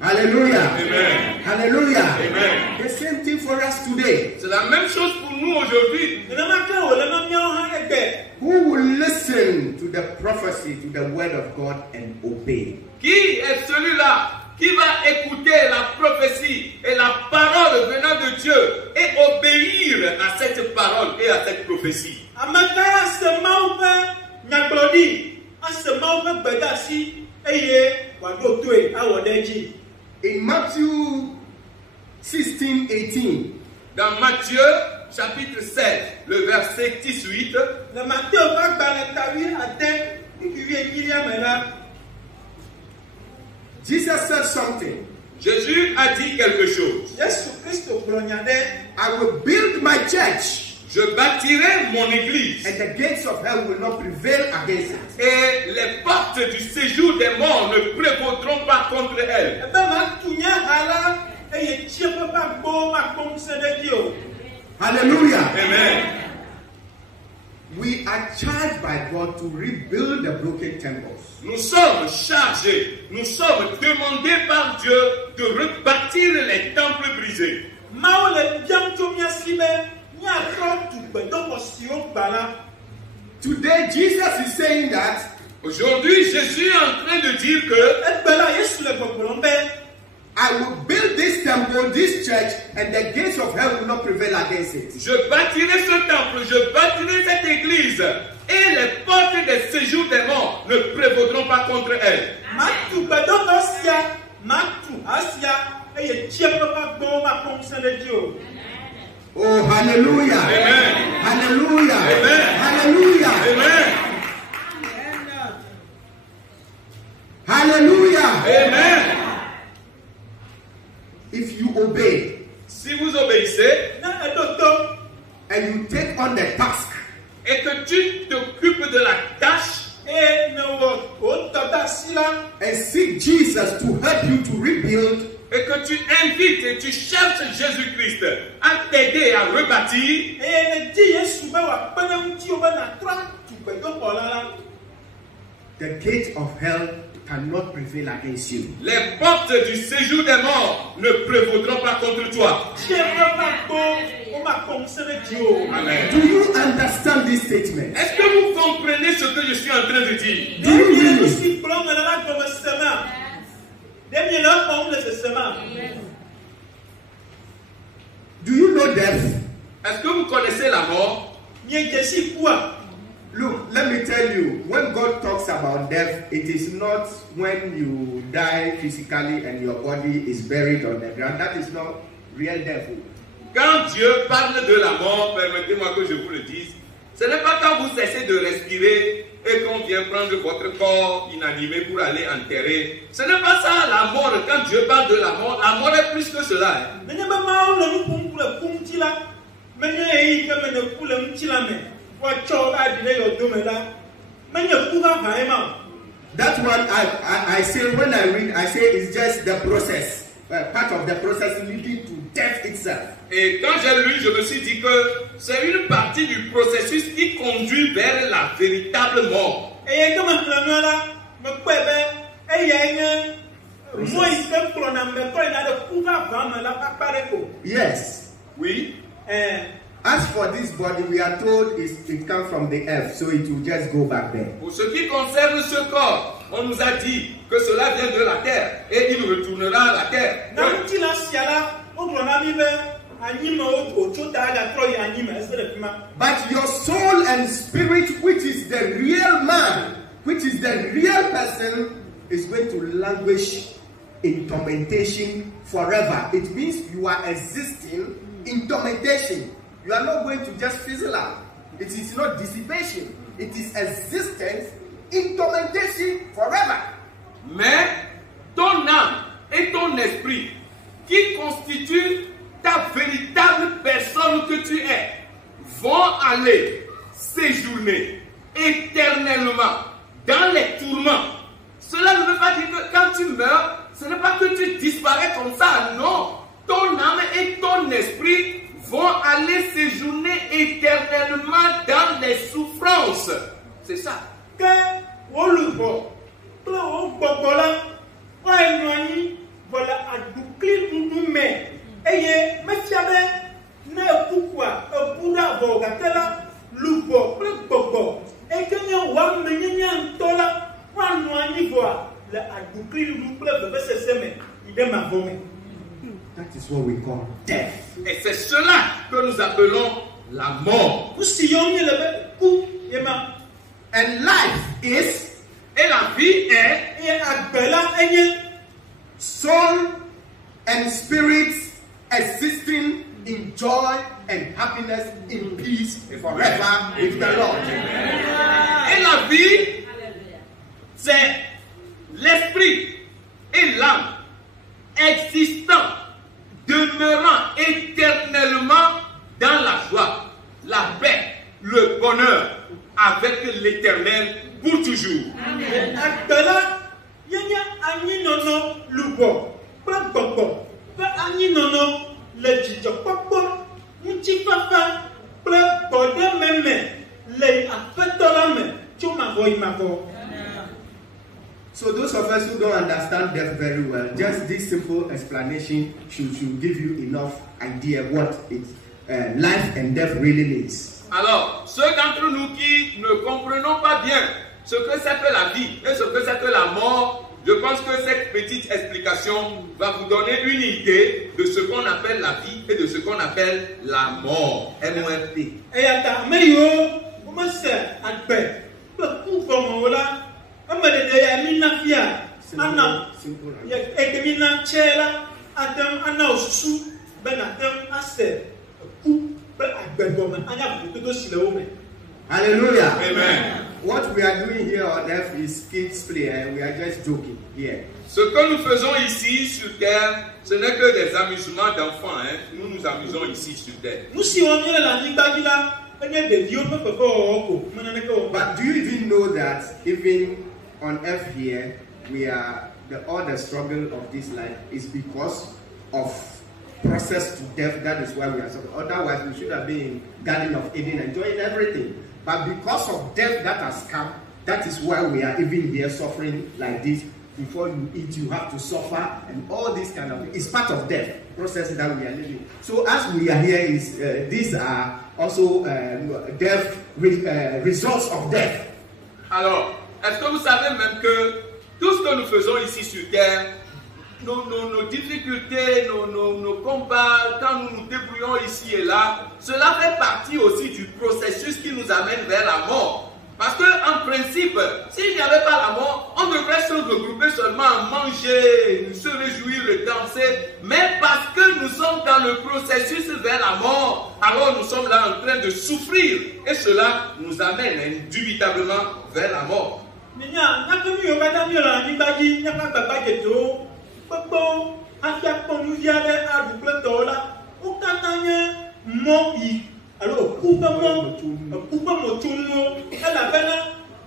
Hallelujah. Amen. Hallelujah. Amen. The same thing for us today. C'est la même chose pour nous aujourd'hui. Nenema ke wòle na míawo hã egbe. Who will listen to the prophecy, to the word of God and obey? Qui est celui-là qui va écouter la prophétie et la parole venant de Dieu et obéir à cette parole et à cette prophétie. In Matthew 16:18, dans Matthieu chapitre 16, le verset 18, Jesus said something. Jésus a dit quelque chose. I will build my church, Je bâtirai mon église and the gates of hell will not prevail against it. et les portes du séjour des morts ne prévaudront pas contre elle. Hallelujah. Amen. We are charged by God to rebuild the broken temples. Nous sommes chargés, nous sommes demandés par Dieu de rebâtir les temples brisés. Today, Jesus is saying that Aujourd'hui, Jésus est en train de dire que I will build this temple, this church, and the gates of hell will not prevail against it. je bâtirai ce temple, je bâtirai cette église et les portes des séjours des morts ne prévaudront pas contre elle. Oh, hallelujah. Amen. Hallelujah. Amen. Hallelujah. Amen. Hallelujah. Amen. If you obey Si vous obéissez and you take on the task, et que tu t'occupes de la tâche and seek Jesus to help you to rebuild, et que tu invites et tu cherches Jésus-Christ à t'aider à rebâtir, the gate of hell cannot prevail against you. les portes du séjour des morts ne prévaudront pas contre toi. Amen. Do you understand this statement? Est-ce que vous comprenez ce que je suis en train de dire? Do you know death? Est-ce que vous connaissez la mort? Look, let me tell you, when God talks about death, it is not when you die physically and your body is buried on the ground. That is not real death. Quand Dieu parle de la mort, permettez-moi que je vous le dise, ce n'est pas quand vous cessez de respirer et qu'on vient prendre votre corps inanimé pour aller enterrer. Ce n'est pas ça la mort. Quand Dieu parle de la mort est plus que cela. That one I say when I read, I say it's just the process, part of the process leading to death itself. Et quand j'ai lu, je me suis dit que c'est une partie du processus qui conduit vers la véritable mort. Yes. Oui. As for this body, we are told it comes from the earth, so it will just go back there. Pour ce qui concerne ce corps, on nous a dit que cela vient de la terre et il retournera à la terre. But your soul and spirit, which is the real man, which is the real person, is going to languish in tormentation forever. It means you are existing in tormentation. You are not going to just fizzle out. It is not dissipation. It is existence in tormentation forever. Mais ton âme et ton esprit, qui constituent ta véritable personne que tu es, vont aller séjourner éternellement dans les tourments. Cela ne veut pas dire que quand tu meurs, ce n'est pas que tu disparais comme ça. Non, ton âme et ton esprit vont aller séjourner éternellement dans les souffrances. C'est ça. le aɖukli ɖuɖu kple vevesese me yi ɖe mavɔ me. That is what we call death. Et c'est cela que nous appelons la mort. Nu si yɔm nye le be ku ye ma. And life is, Et la vie est Eye agbe la enye soul and spirit existing in joy and happiness in peace forever with the Lord. Et la vie, c'est l'esprit et l'âme existant, demeurant éternellement dans la joie, la paix, le bonheur avec l'Éternel pour toujours. agbe la yenye anyinɔnɔ lubɔ kple gbɔgbɔ ƒe anyinɔnɔ le dzidzɔkpɔkpɔ, ŋutifafa kple gbɔɖememe le aƒetɔ la me tso mavɔ yi mavɔ. So those of us who don't understand death very well, just this simple explanation should give you enough idea what life and death really means. Alors, ceux d'entre nous qui ne comprenons pas bien ce que c'est que la vie et ce que c'est que la mort, je pense que cette petite explication va vous donner une idée de ce qu'on appelle la vie et de ce qu'on appelle la mort. M-O-R-T. Eya ta ame yiwo womese agbe kple ku gɔmewo la, ame ɖeɖe ya mi na fia ana eke mi na tse la ate ŋu ana wo susu be nate ŋu ase ku kple agbe gɔme anya vovototo si le wo me. Hallelujah. Amen. What we are doing here on earth is kids play and we are just joking here. Ce que nous faisons ici sur terre, ce n'est que des amusements d'enfants. Hein. Nous nous amusons ici sur terre. Nu si wɔm nye le anyigba dzi la, enye ɖeviwo ƒe fefewɔwɔ ko, menaneke wɔ. But do you even know that even on earth here, all the struggle of this life is because of process to death. That is why we are suffering. Otherwise, we should have been in Garden of Eden enjoying everything. But because of death that has come, that is why we are even here suffering like this. Before you eat, you have to suffer, and all this kind of thing. It's part of death process that we are living. So as we are here, these are also death results of death. Alors, est-ce que vous savez même que tout ce que nous faisons ici sur terre, nos difficultés, nos combats, quand nous nous débrouillons ici et là, cela fait partie aussi du processus qui nous amène vers la mort. Parce qu'en principe, s'il n'y avait pas la mort, on devrait se regrouper seulement à manger, se réjouir et danser. Mais parce que nous sommes dans le processus vers la mort, alors nous sommes là en train de souffrir. Et cela nous amène indubitablement vers la mort. Alors, coupe mon tourneau, elle a fait là,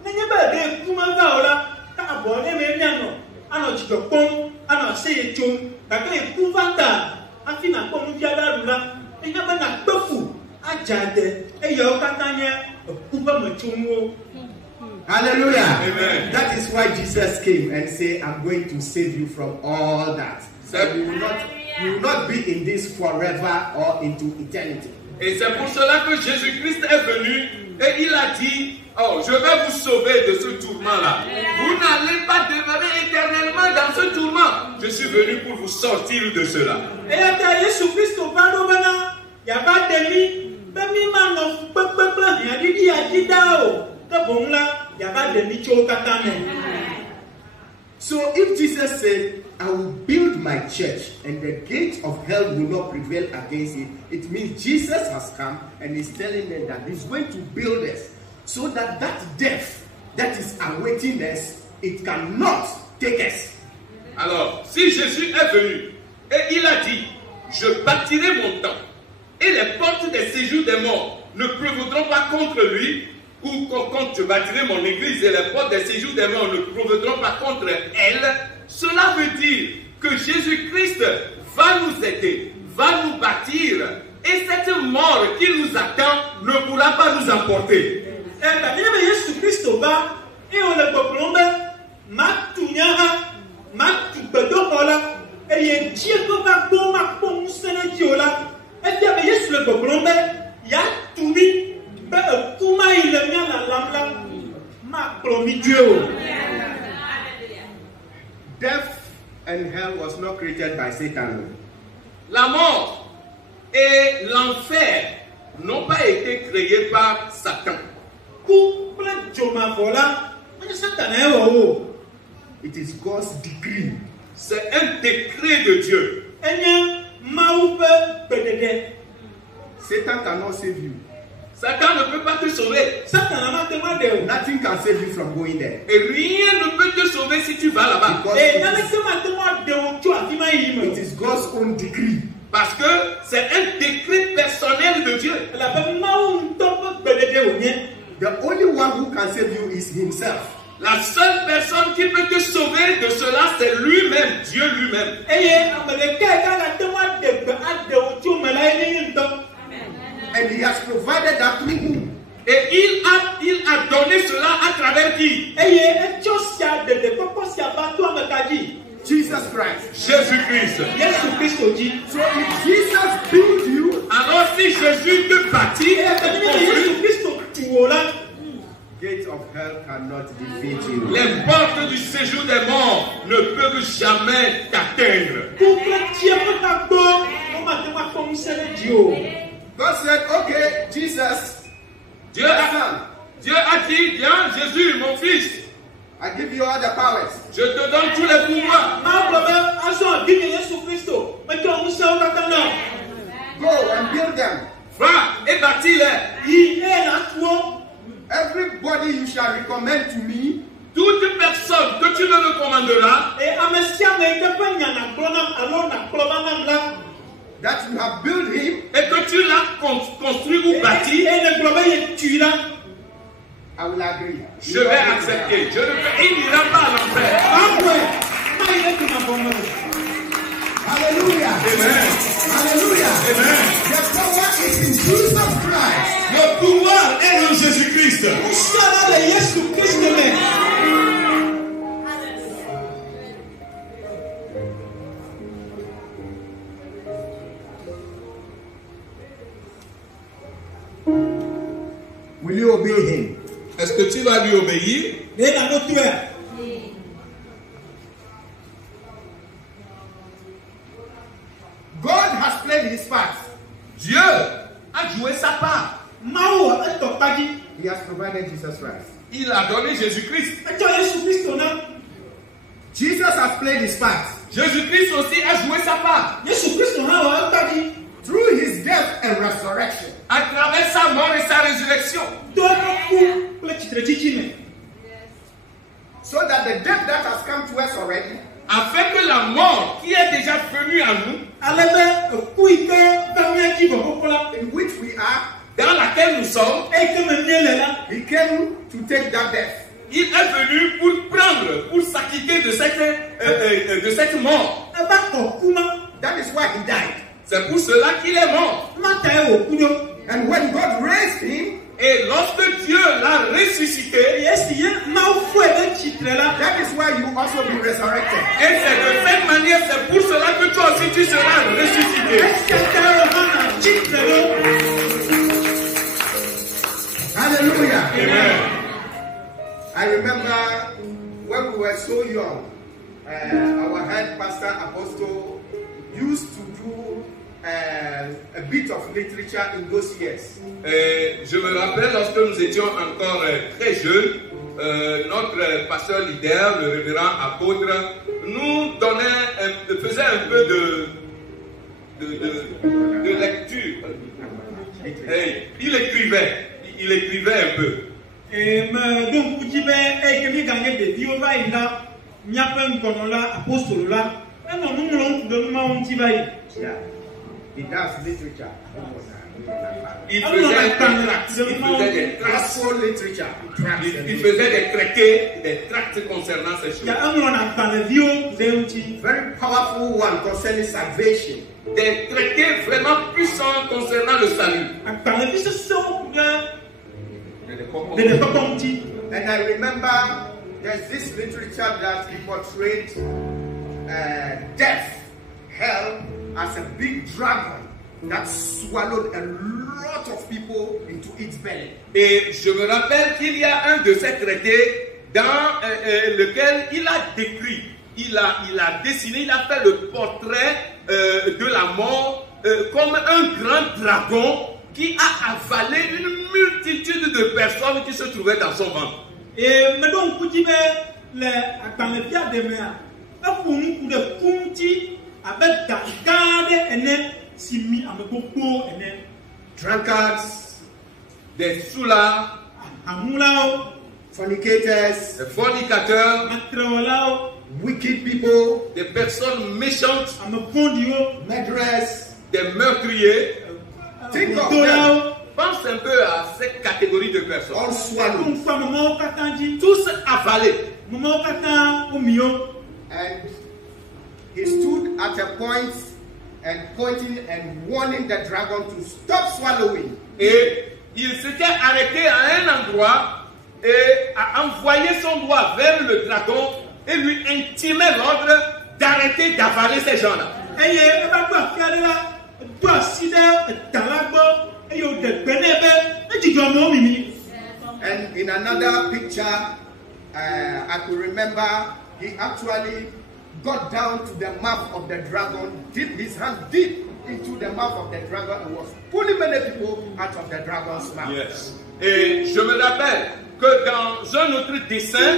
n'est pas des coups là, car abonné, mais bien non, alors tu te pons, alors c'est tout, car les coups vata, à fin à pont, nous y a là, et il y a pas de fou, à jade, et il y a aucun coupe mon tourneau. Hallelujah. Amen. That is why Jesus came and said, I'm going to save you from all that. So you will not be in this forever or into eternity. Et c'est pour cela que Jésus-Christ est venu et il a dit, oh, je vais vous sauver de ce tourment-là. Vous n'allez pas demeurer éternellement dans ce tourment. Je suis venu pour vous sortir de cela. Et à Jésus-Christ, au bas il n'y a pas de lit, même il y a dit, il y a dit, bon là, il n'y a pas de lit au katane. So if Jesus said, I will build my church and the gates of hell will not prevail against it, it means Jesus has come and is telling them that he's going to build us so that death that is awaiting us, it cannot take us. Alors, si Jésus est venu et il a dit, je bâtirai mon temple et les portes des séjours des morts ne prévaudront pas contre lui, ou quand je bâtirai mon église et les portes des séjours des morts ne prévaudront pas contre elle, cela veut dire que Jésus-Christ va nous aider, va nous bâtir, et cette mort qui nous attend ne pourra pas nous emporter. and hell was not created by Satan. La mort et l'enfer n'ont pas été créés par Satan. It is God's decree. C'est un décret de Dieu. Satan cannot save you. Satan ne peut pas te sauver. Nothing can save you from going there. Et rien ne peut te sauver si tu vas là-bas. It is God's own decree. Parce que c'est un décret personnel de Dieu. The only one who can save you is himself. La seule personne qui peut te sauver de cela, c'est lui-même, Dieu lui-même. And he has provided that through whom? Et il a donné cela à travers qui? Jesus Christ. Jésus-Christ. So if Jesus built you, alors si Jésus te bâtit, gates of hell cannot defeat you. les portes du séjour des morts ne peuvent jamais t'atteindre. God said, okay, Jesus, Dieu a dit, viens Jésus, mon fils, I give you all the powers. je te donne tous les pouvoirs. Go and build them. Va et bâtis-les. Everybody you shall recommend to me, Toute personne que tu me recommanderas, that you have built him, et que tu l'as construit ou bâti, I will agree. je vais accepter. Il n'ira pas à l'enfer. Hallelujah. Amen. Hallelujah. Amen. The power is in Jesus Christ. Le pouvoir est en Jésus-Christ. Will you obey him? Est-ce que tu vas lui obéir? God has played his part. Dieu a joué sa part. He has provided Jesus Christ. Il a donné Jésus-Christ. Jesus has played his part. Jésus-Christ aussi a joué sa part. Through his death and resurrection. À travers sa mort et sa résurrection. So that the death that has come to us already, Afin que la mort qui est déjà venue à nous, in which we are, dans laquelle nous sommes, he came to take that death. il est venu pour s'acquitter de cette mort. That is why he died. C'est pour cela qu'il est mort. And when God raised him, Et lorsque Dieu l'a ressuscité, that is why you also be resurrected. et c'est de cette manière, c'est pour cela que toi aussi tu seras ressuscité. Hallelujah. Amen. I remember when we were so young, our head pastor apostle used to do a bit of literature in those years. Je me rappelle lorsque nous étions encore très jeunes, notre pasteur leader, le révérend apôtre, nous faisait un peu de lecture. Et il écrivait un peu. Yeah. He does literature. Il faisait des tracts. Gospel literature. Il faisait des traités, des tracts concernant ces choses. Very powerful one concerning salvation. Des traités vraiment puissants concernant le salut. And I remember there's this literature that he portrayed death, hell, as a big dragon that swallowed a lot of people into its belly. Et je me rappelle qu'il y a un de ces traités dans lequel il a décrit il a dessiné, il a fait le portrait de la mort comme un grand dragon qui a avalé une multitude de personnes qui se trouvaient dans son ventre. Et maintenant, vous dites les agbanefia de mer, pour nous de punti avec d'agade ene simi amekoko ene. Drunkards, des soulards, Amulao, fornicators, des fornicateurs, matrolao, wicked people, des personnes méchantes, amekondio, murderers. des meurtriers. Think of dolao. them. Pense un peu à cette catégorie de personnes. All swallowed. Comme quoi maman katanji, Tous avalés. maman katan omio. And he stood at a point and pointing and warning the dragon to stop swallowing. Et il s'était arrêté à un endroit et a envoyé son doigt vers le dragon et lui intimait l'ordre d'arrêter d'avaler ces gens-là. Eye eba do afia de la do aside talagbo eye o de gbenebe e jijo mo mimi. And in another picture, I could remember he actually got down to the mouth of the dragon, dipped his hand deep into the mouth of the dragon and was pulling many people out of the dragon's mouth. Yes. Et je me rappelle que dans un autre dessin,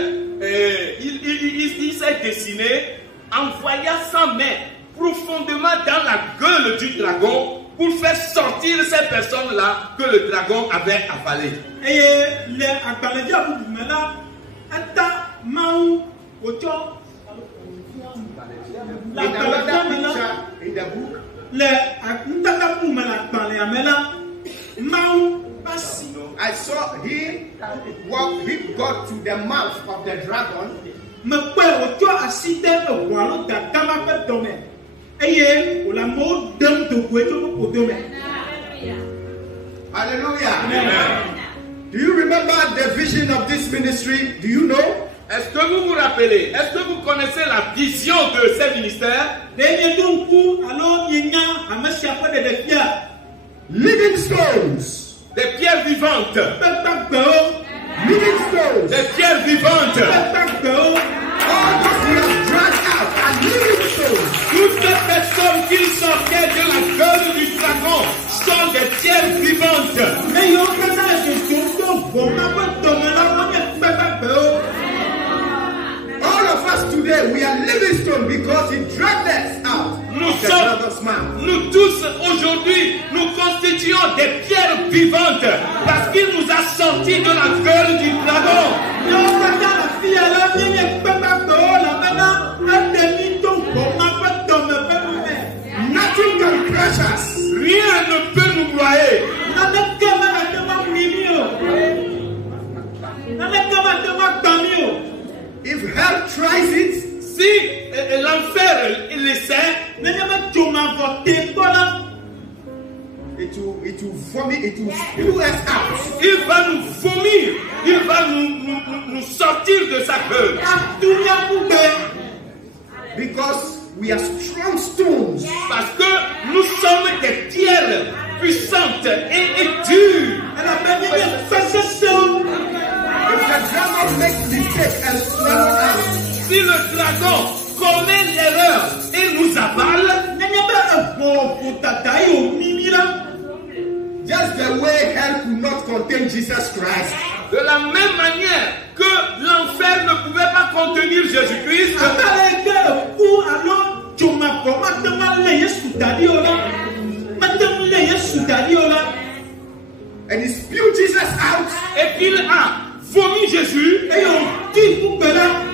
il s'est dessiné, envoya sa main profondément dans la gueule du dragon pour faire sortir ces personnes-là que le dragon avait avalées. Eye le agbalevia bubu me la ata mawu ojo la In agbalevia another me la picture in the book, le ntaka bu me la agbalevia me la mawu basi. I saw he got to the mouth of the dragon Me pe ojo aside ewalo gagama pe dome eye o la mo dem do go ejo ko dome. Hallelujah. Amen. Do you remember the vision of this ministry? Do you know? Est-ce que vous vous rappelez, est-ce que vous connaissez la vision de ces ministères? Denye donku alo yenya amesia pe de defia Living stones. Des pierres vivantes. pepagbo Living stones. Des pierres vivantes. pepagbo All that we have dragged out are living stones. Toutes les personnes qui sortaient de la gueule du dragon sont des pierres vivantes. me yo kana je do bo ma pe dome la wo me pepagbo. All of us today, we are living stones because he dragged us out Nous of the sommes, dragon's mouth. nous tous aujourd'hui, nous constituons des pierres vivantes parce qu'il nous a sortis de la gueule du dragon. Yo kana la fia la yenye pepagbo la mena ademi to bo ma pe dome pe me. Nothing can crush us. Rien ne peut nous noyer. Na ne kama na te ma mimi o. Na ne kama te ma tami o. If hell tries it, Si l'enfer l'essaie, Nenye me joma vote bola. it will vomit, it will spew us out. il va nous vomir, il va nous sortir de sa gueule. Atunya kube. Because we are strong stones. Parce que nous sommes des pierres puissantes et dures. Elle a bien bien fait ce son. If the dragon makes mistake and swallow us, Si le dragon commet l'erreur et nous avale, Nenye be ebo futata yo mimi la. just the way hell could not contain Jesus Christ, de la même manière que l'enfer ne pouvait pas contenir Jésus-Christ, Akale ke ku alo joma ko matema le Yesu dadi ola. Matema le Yesu dadi ola. and he spewed Jesus out et qu'il a vomi Jésus, Eyo ti kube la.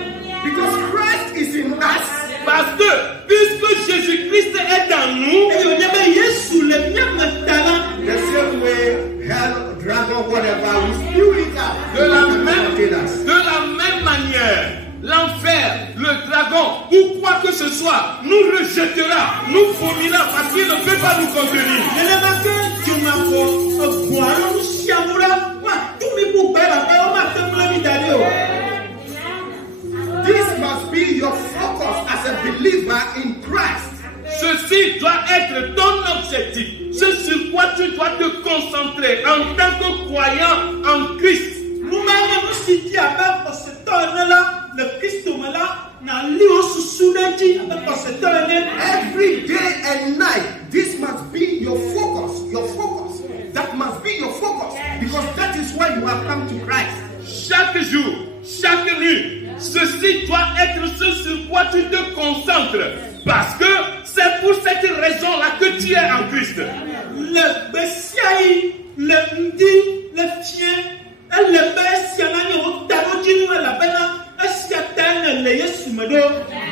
because Christ is in us. parce que puisque Jésus-Christ est dans nous, Eyo nyebe Yesu le nyame dala. The same way hell, dragon, whatever, we spew it out. de la It cannot contain us. même manière, l'enfer, le dragon ou quoi que ce soit nous rejettera, nous vomira parce qu'il ne peut pas nous contenir. Nenye ma ke joma ko ebo alo siamura. Wa tumi bu ba la ba o ma temle mi dadi o. This must be your focus as a believer in Christ. Ceci doit être ton objectif. Ce sur quoi tu dois te concentrer en tant que croyant en Christ. Lumane musiki abe o se to ne la le Kristo me la na li o susu Every day and night, this must be your focus. Your focus. That must be your focus. Because that is why you have come to Christ. Chaque jour, chaque nuit, ceci doit être ce sur quoi tu te concentres. Parce que c'est pour cette raison-là que tu es en Christ. Le Bessiaï, le Mdi, le Tien, le Bessianani, au Tarojinu, la Bena,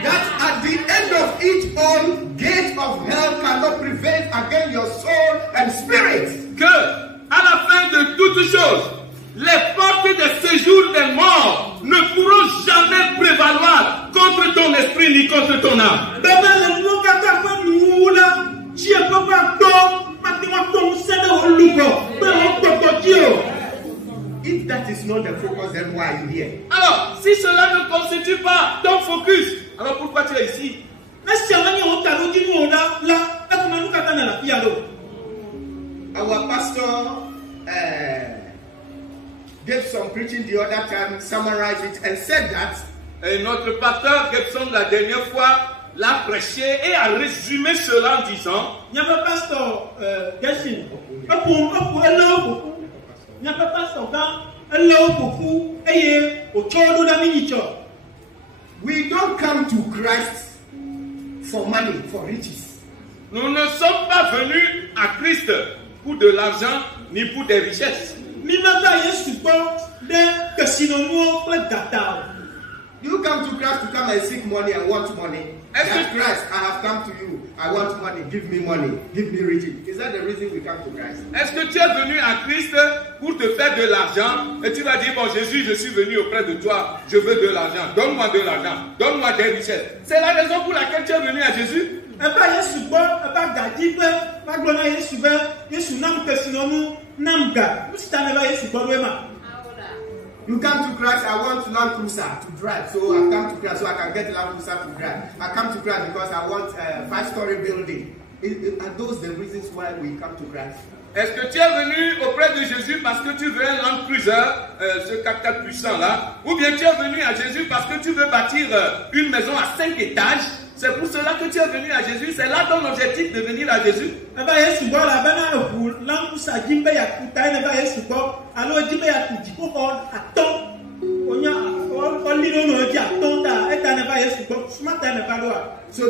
that at the end of it all, gate of hell cannot prevail against your soul and spirit. Que, à la fin de toutes choses, les portes de séjour des morts ne pourront jamais prévaloir contre ton esprit ni contre ton âme. If that is not the focus, then why are you here? Alors, si cela ne constitue pas ton focus, alors pourquoi tu es ici? Our pastor gave some preaching the other time, summarized it, and said that Et notre pasteur Gibson la dernière fois l'a prêché et a résumé cela en disant we don't come to Christ for money, for riches. nous ne sommes pas venus à Christ pour de l'argent ni pour des richesses. You come to Christ to come and seek money and want money. That's Christ, I have come to you. I want money. Give me money. Give me riches. Is that the reason we come to Christ? Est-ce que tu es venu à Christ pour te faire de l'argent et tu vas dire, bon Jésus, je suis venu auprès de toi, je veux de l'argent, donne-moi de l'argent, donne-moi des richesses. C'est la raison pour laquelle tu es venu à Jésus? You come to Christ, I want Land Cruiser to drive. So I come to Christ so I can get Land Cruiser to drive. I come to Christ because I want a 5-story building. Are those the reasons why we come to Christ? Est-ce que tu es venu auprès de Jésus parce que tu veux un Land Cruiser, ce 4x4 puissant là? Ou bien tu es venu à Jésus parce que tu veux bâtir une maison à 5 étages? C'est pour cela que tu es venu à Jésus. C'est là ton objectif de venir à Jésus. So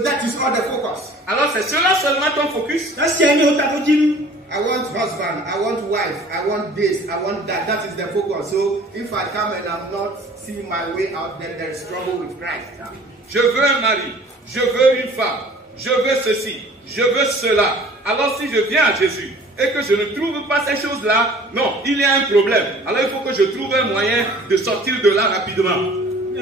that is all the focus. Alors c'est cela seulement ton focus. I want husband, I want wife, I want this, I want that. That is the focus. So if I come and I'm not seeing my way out, then there is trouble with Christ. Je veux un mari, je veux une femme, je veux ceci, je veux cela. Alors si je viens à Jésus et que je ne trouve pas ces choses-là, non, il y a un problème. Alors il faut que je trouve un moyen de sortir de là rapidement. Il y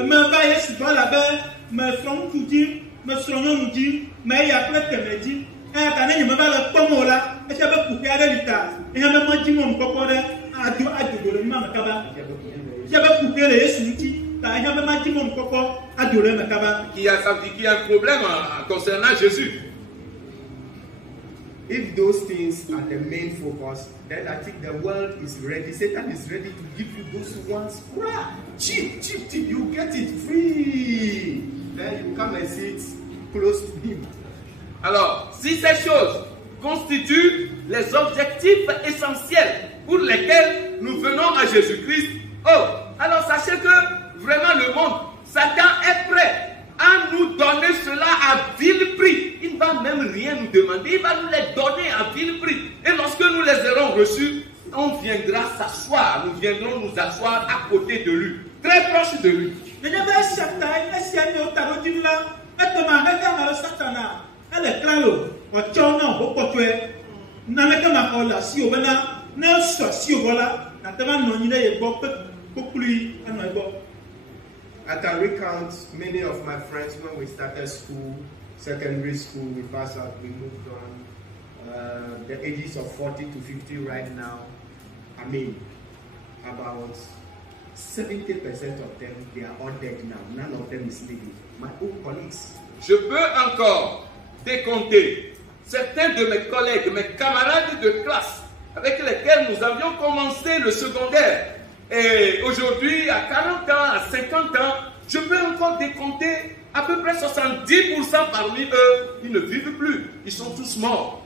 a un problème concernant Jésus. If those things are the main focus, then I think the world is ready. Satan is ready to give you those ones. Cheap. You get it free. Then you come and sit close to him. Alors, si ces choses constituent les objectifs essentiels pour lesquels nous venons à Jésus-Christ, alors sachez que vraiment le monde, Satan est prêt à nous donner cela à vil prix. Il ne va même rien nous demander, il va nous les donner à vil prix. Et lorsque nous les aurons reçus, on viendra s'asseoir, nous viendrons nous asseoir à côté de lui, très proche de lui. I can recount many of my friends when we started school, secondary school, we passed out, we moved on. The ages of 40 to 50 right now, I mean, about 70% of them, they are all dead now. None of them is living. My own colleagues. Je peux encore décompter certains de mes collègues, mes camarades de classe, avec lesquels nous avions commencé le secondaire. Et aujourd'hui, à 40 ans, à 50 ans, je peux encore décompter À peu près 70% parmi eux, ils ne vivent plus. Ils sont tous morts.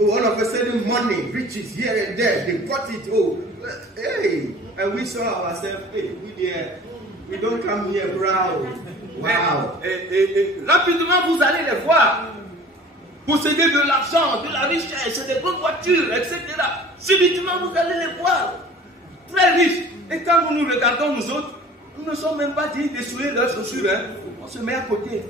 Oh, all of a sudden, money, riches here and there, they got it. Oh, hey, and we saw ourselves. Hey, we don't come here proud. Wow. Et rapidement, vous allez les voir posséder de l'argent, de la richesse, des bonnes voitures, etc. Subitement, vous allez les voir très riches. Et quand nous nous regardons, nous autres, nous ne sommes même pas dit de souiller leurs chaussures. Hein. On se met à côté.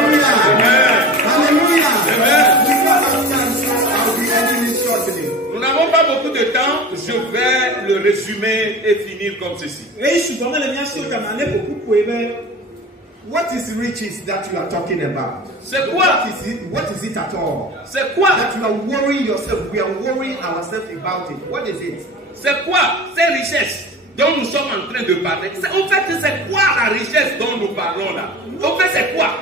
Hallelujah. Hallelujah. Nous n'avons pas beaucoup de temps. Je vais le résumer et finir comme ceci. What is riches that you are talking about? C'est quoi? What is it at all? C'est quoi? That you are worrying yourself. We are worrying ourselves about it. What is it? C'est quoi ces richesses dont nous sommes en train de parler? En fait, c'est quoi la richesse dont nous parlons là? En fait, c'est quoi?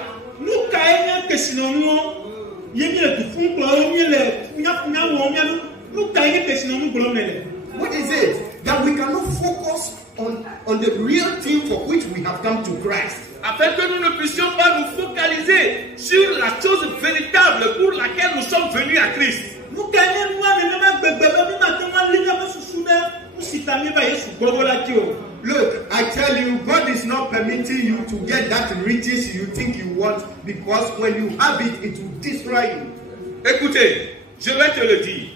What is it? That we cannot focus on the real thing for which we have come to Christ. Afin que nous ne puissions pas nous focaliser sur la chose véritable pour laquelle nous sommes venus à Christ. Look, I tell you, God is not permitting you to get that riches you think you want, because when you have it, it will destroy you. Écoutez, je vais te le dire.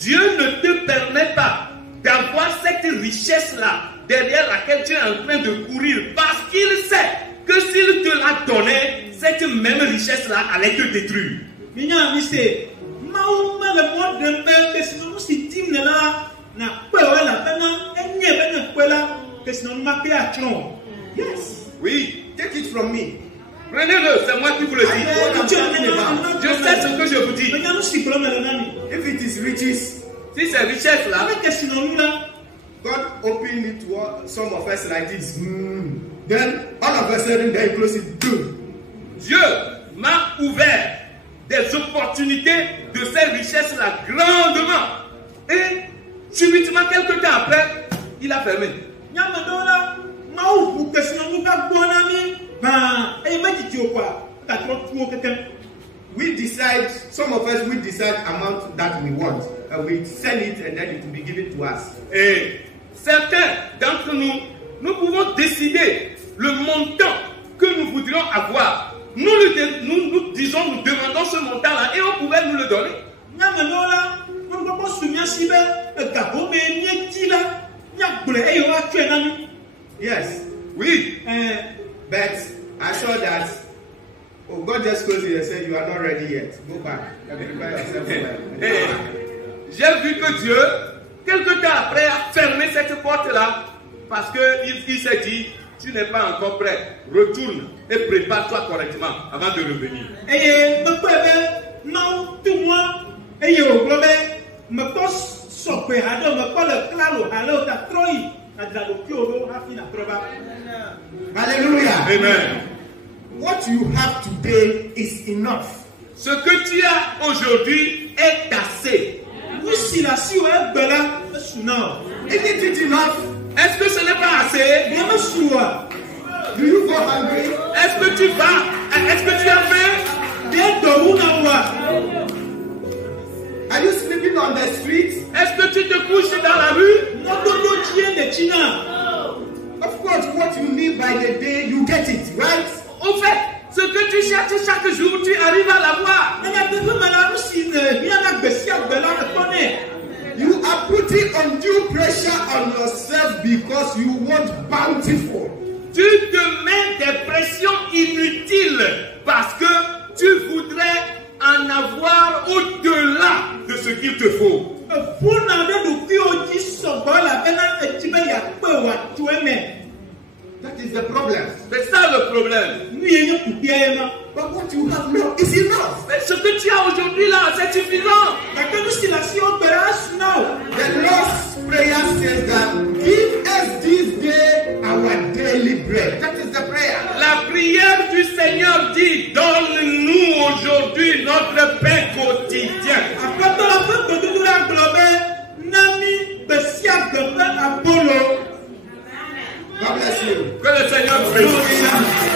Dieu ne te permet pas d'avoir cette richesse-là derrière laquelle tu es en train de courir, parce qu'il sait que s'il te l'a donné, cette même richesse-là allait te détruire. Yes. Oui. Take it from me. Prenez-le, c'est moi qui vous le dis. Je sais ce que je vous dis. If it is riches, si c'est richesse-là, God opened it to some of us like this. Then all of a sudden they close it. Dieu m'a ouvert des opportunités de ces richesses-là grandement. Et subitement, quelques temps après, il a fermé. We decide, some of us, we decide amount that we want. We sell it and then it will be given to us. Et certains d'entre nous, nous pouvons décider le montant que nous voudrions avoir. Nous disons, nous demandons ce montant-là et on pouvait nous le donner. Yes. Oui. But I saw that. Oh, God just closed it and said, you are not ready yet. Go back. Prepare yourself. J'ai vu que Dieu, quelque temps après, a fermé cette porte-là parce qu'il s'est dit, tu n'es pas encore prêt. Retourne et prépare-toi correctement avant de revenir. Hallelujah. Amen. What you have today is enough. Ce que tu as aujourd'hui est assez. Isn't it enough? Est-ce que ce n'est pas assez? Do you go hungry? Est-ce que tu vas? Est-ce que tu as faim? Are you sleeping on the street? Est-ce que tu te couches dans la rue? Of course, what you need by the day, you get it, right? Au fait, ce que tu cherches chaque jour, tu arrives à l'avoir. You are putting undue pressure on yourself because you want bountiful. Tu te mets des pressions inutiles parce que tu voudrais en avoir au-delà de ce qu'il te faut. That is the problem. C'est ça le problème. problème. But what you have now is enough. Mais ce que tu as aujourd'hui là, c'est suffisant. The Lord's Prayer says that give us this day our daily bread. That is the prayer. La prière du Seigneur dit, donne-nous aujourd'hui notre pain quotidien. God bless you. Que le Seigneur bénisse.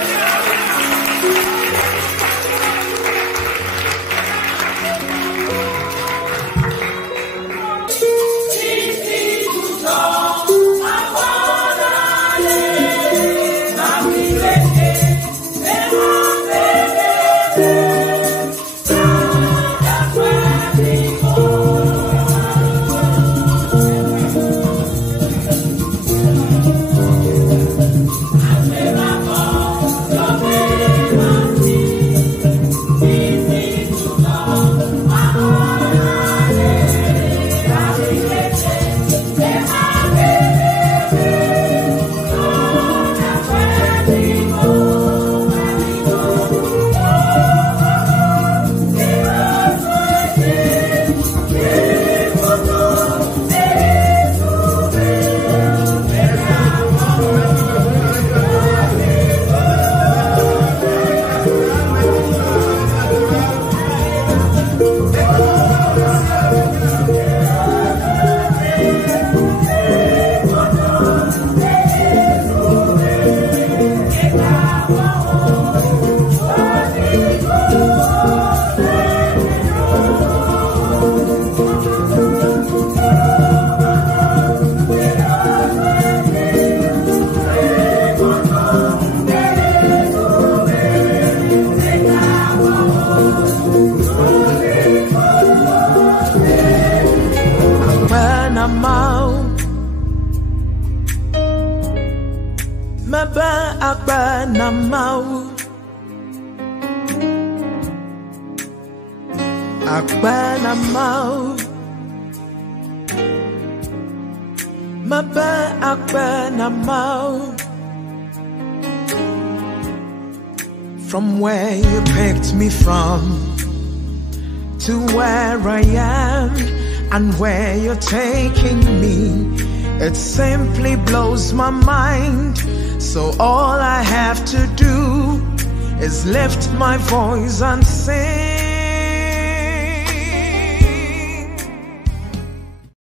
From where you picked me from to where I am and where you're taking me, it simply blows my mind. So all I have to do is lift my voice and sing.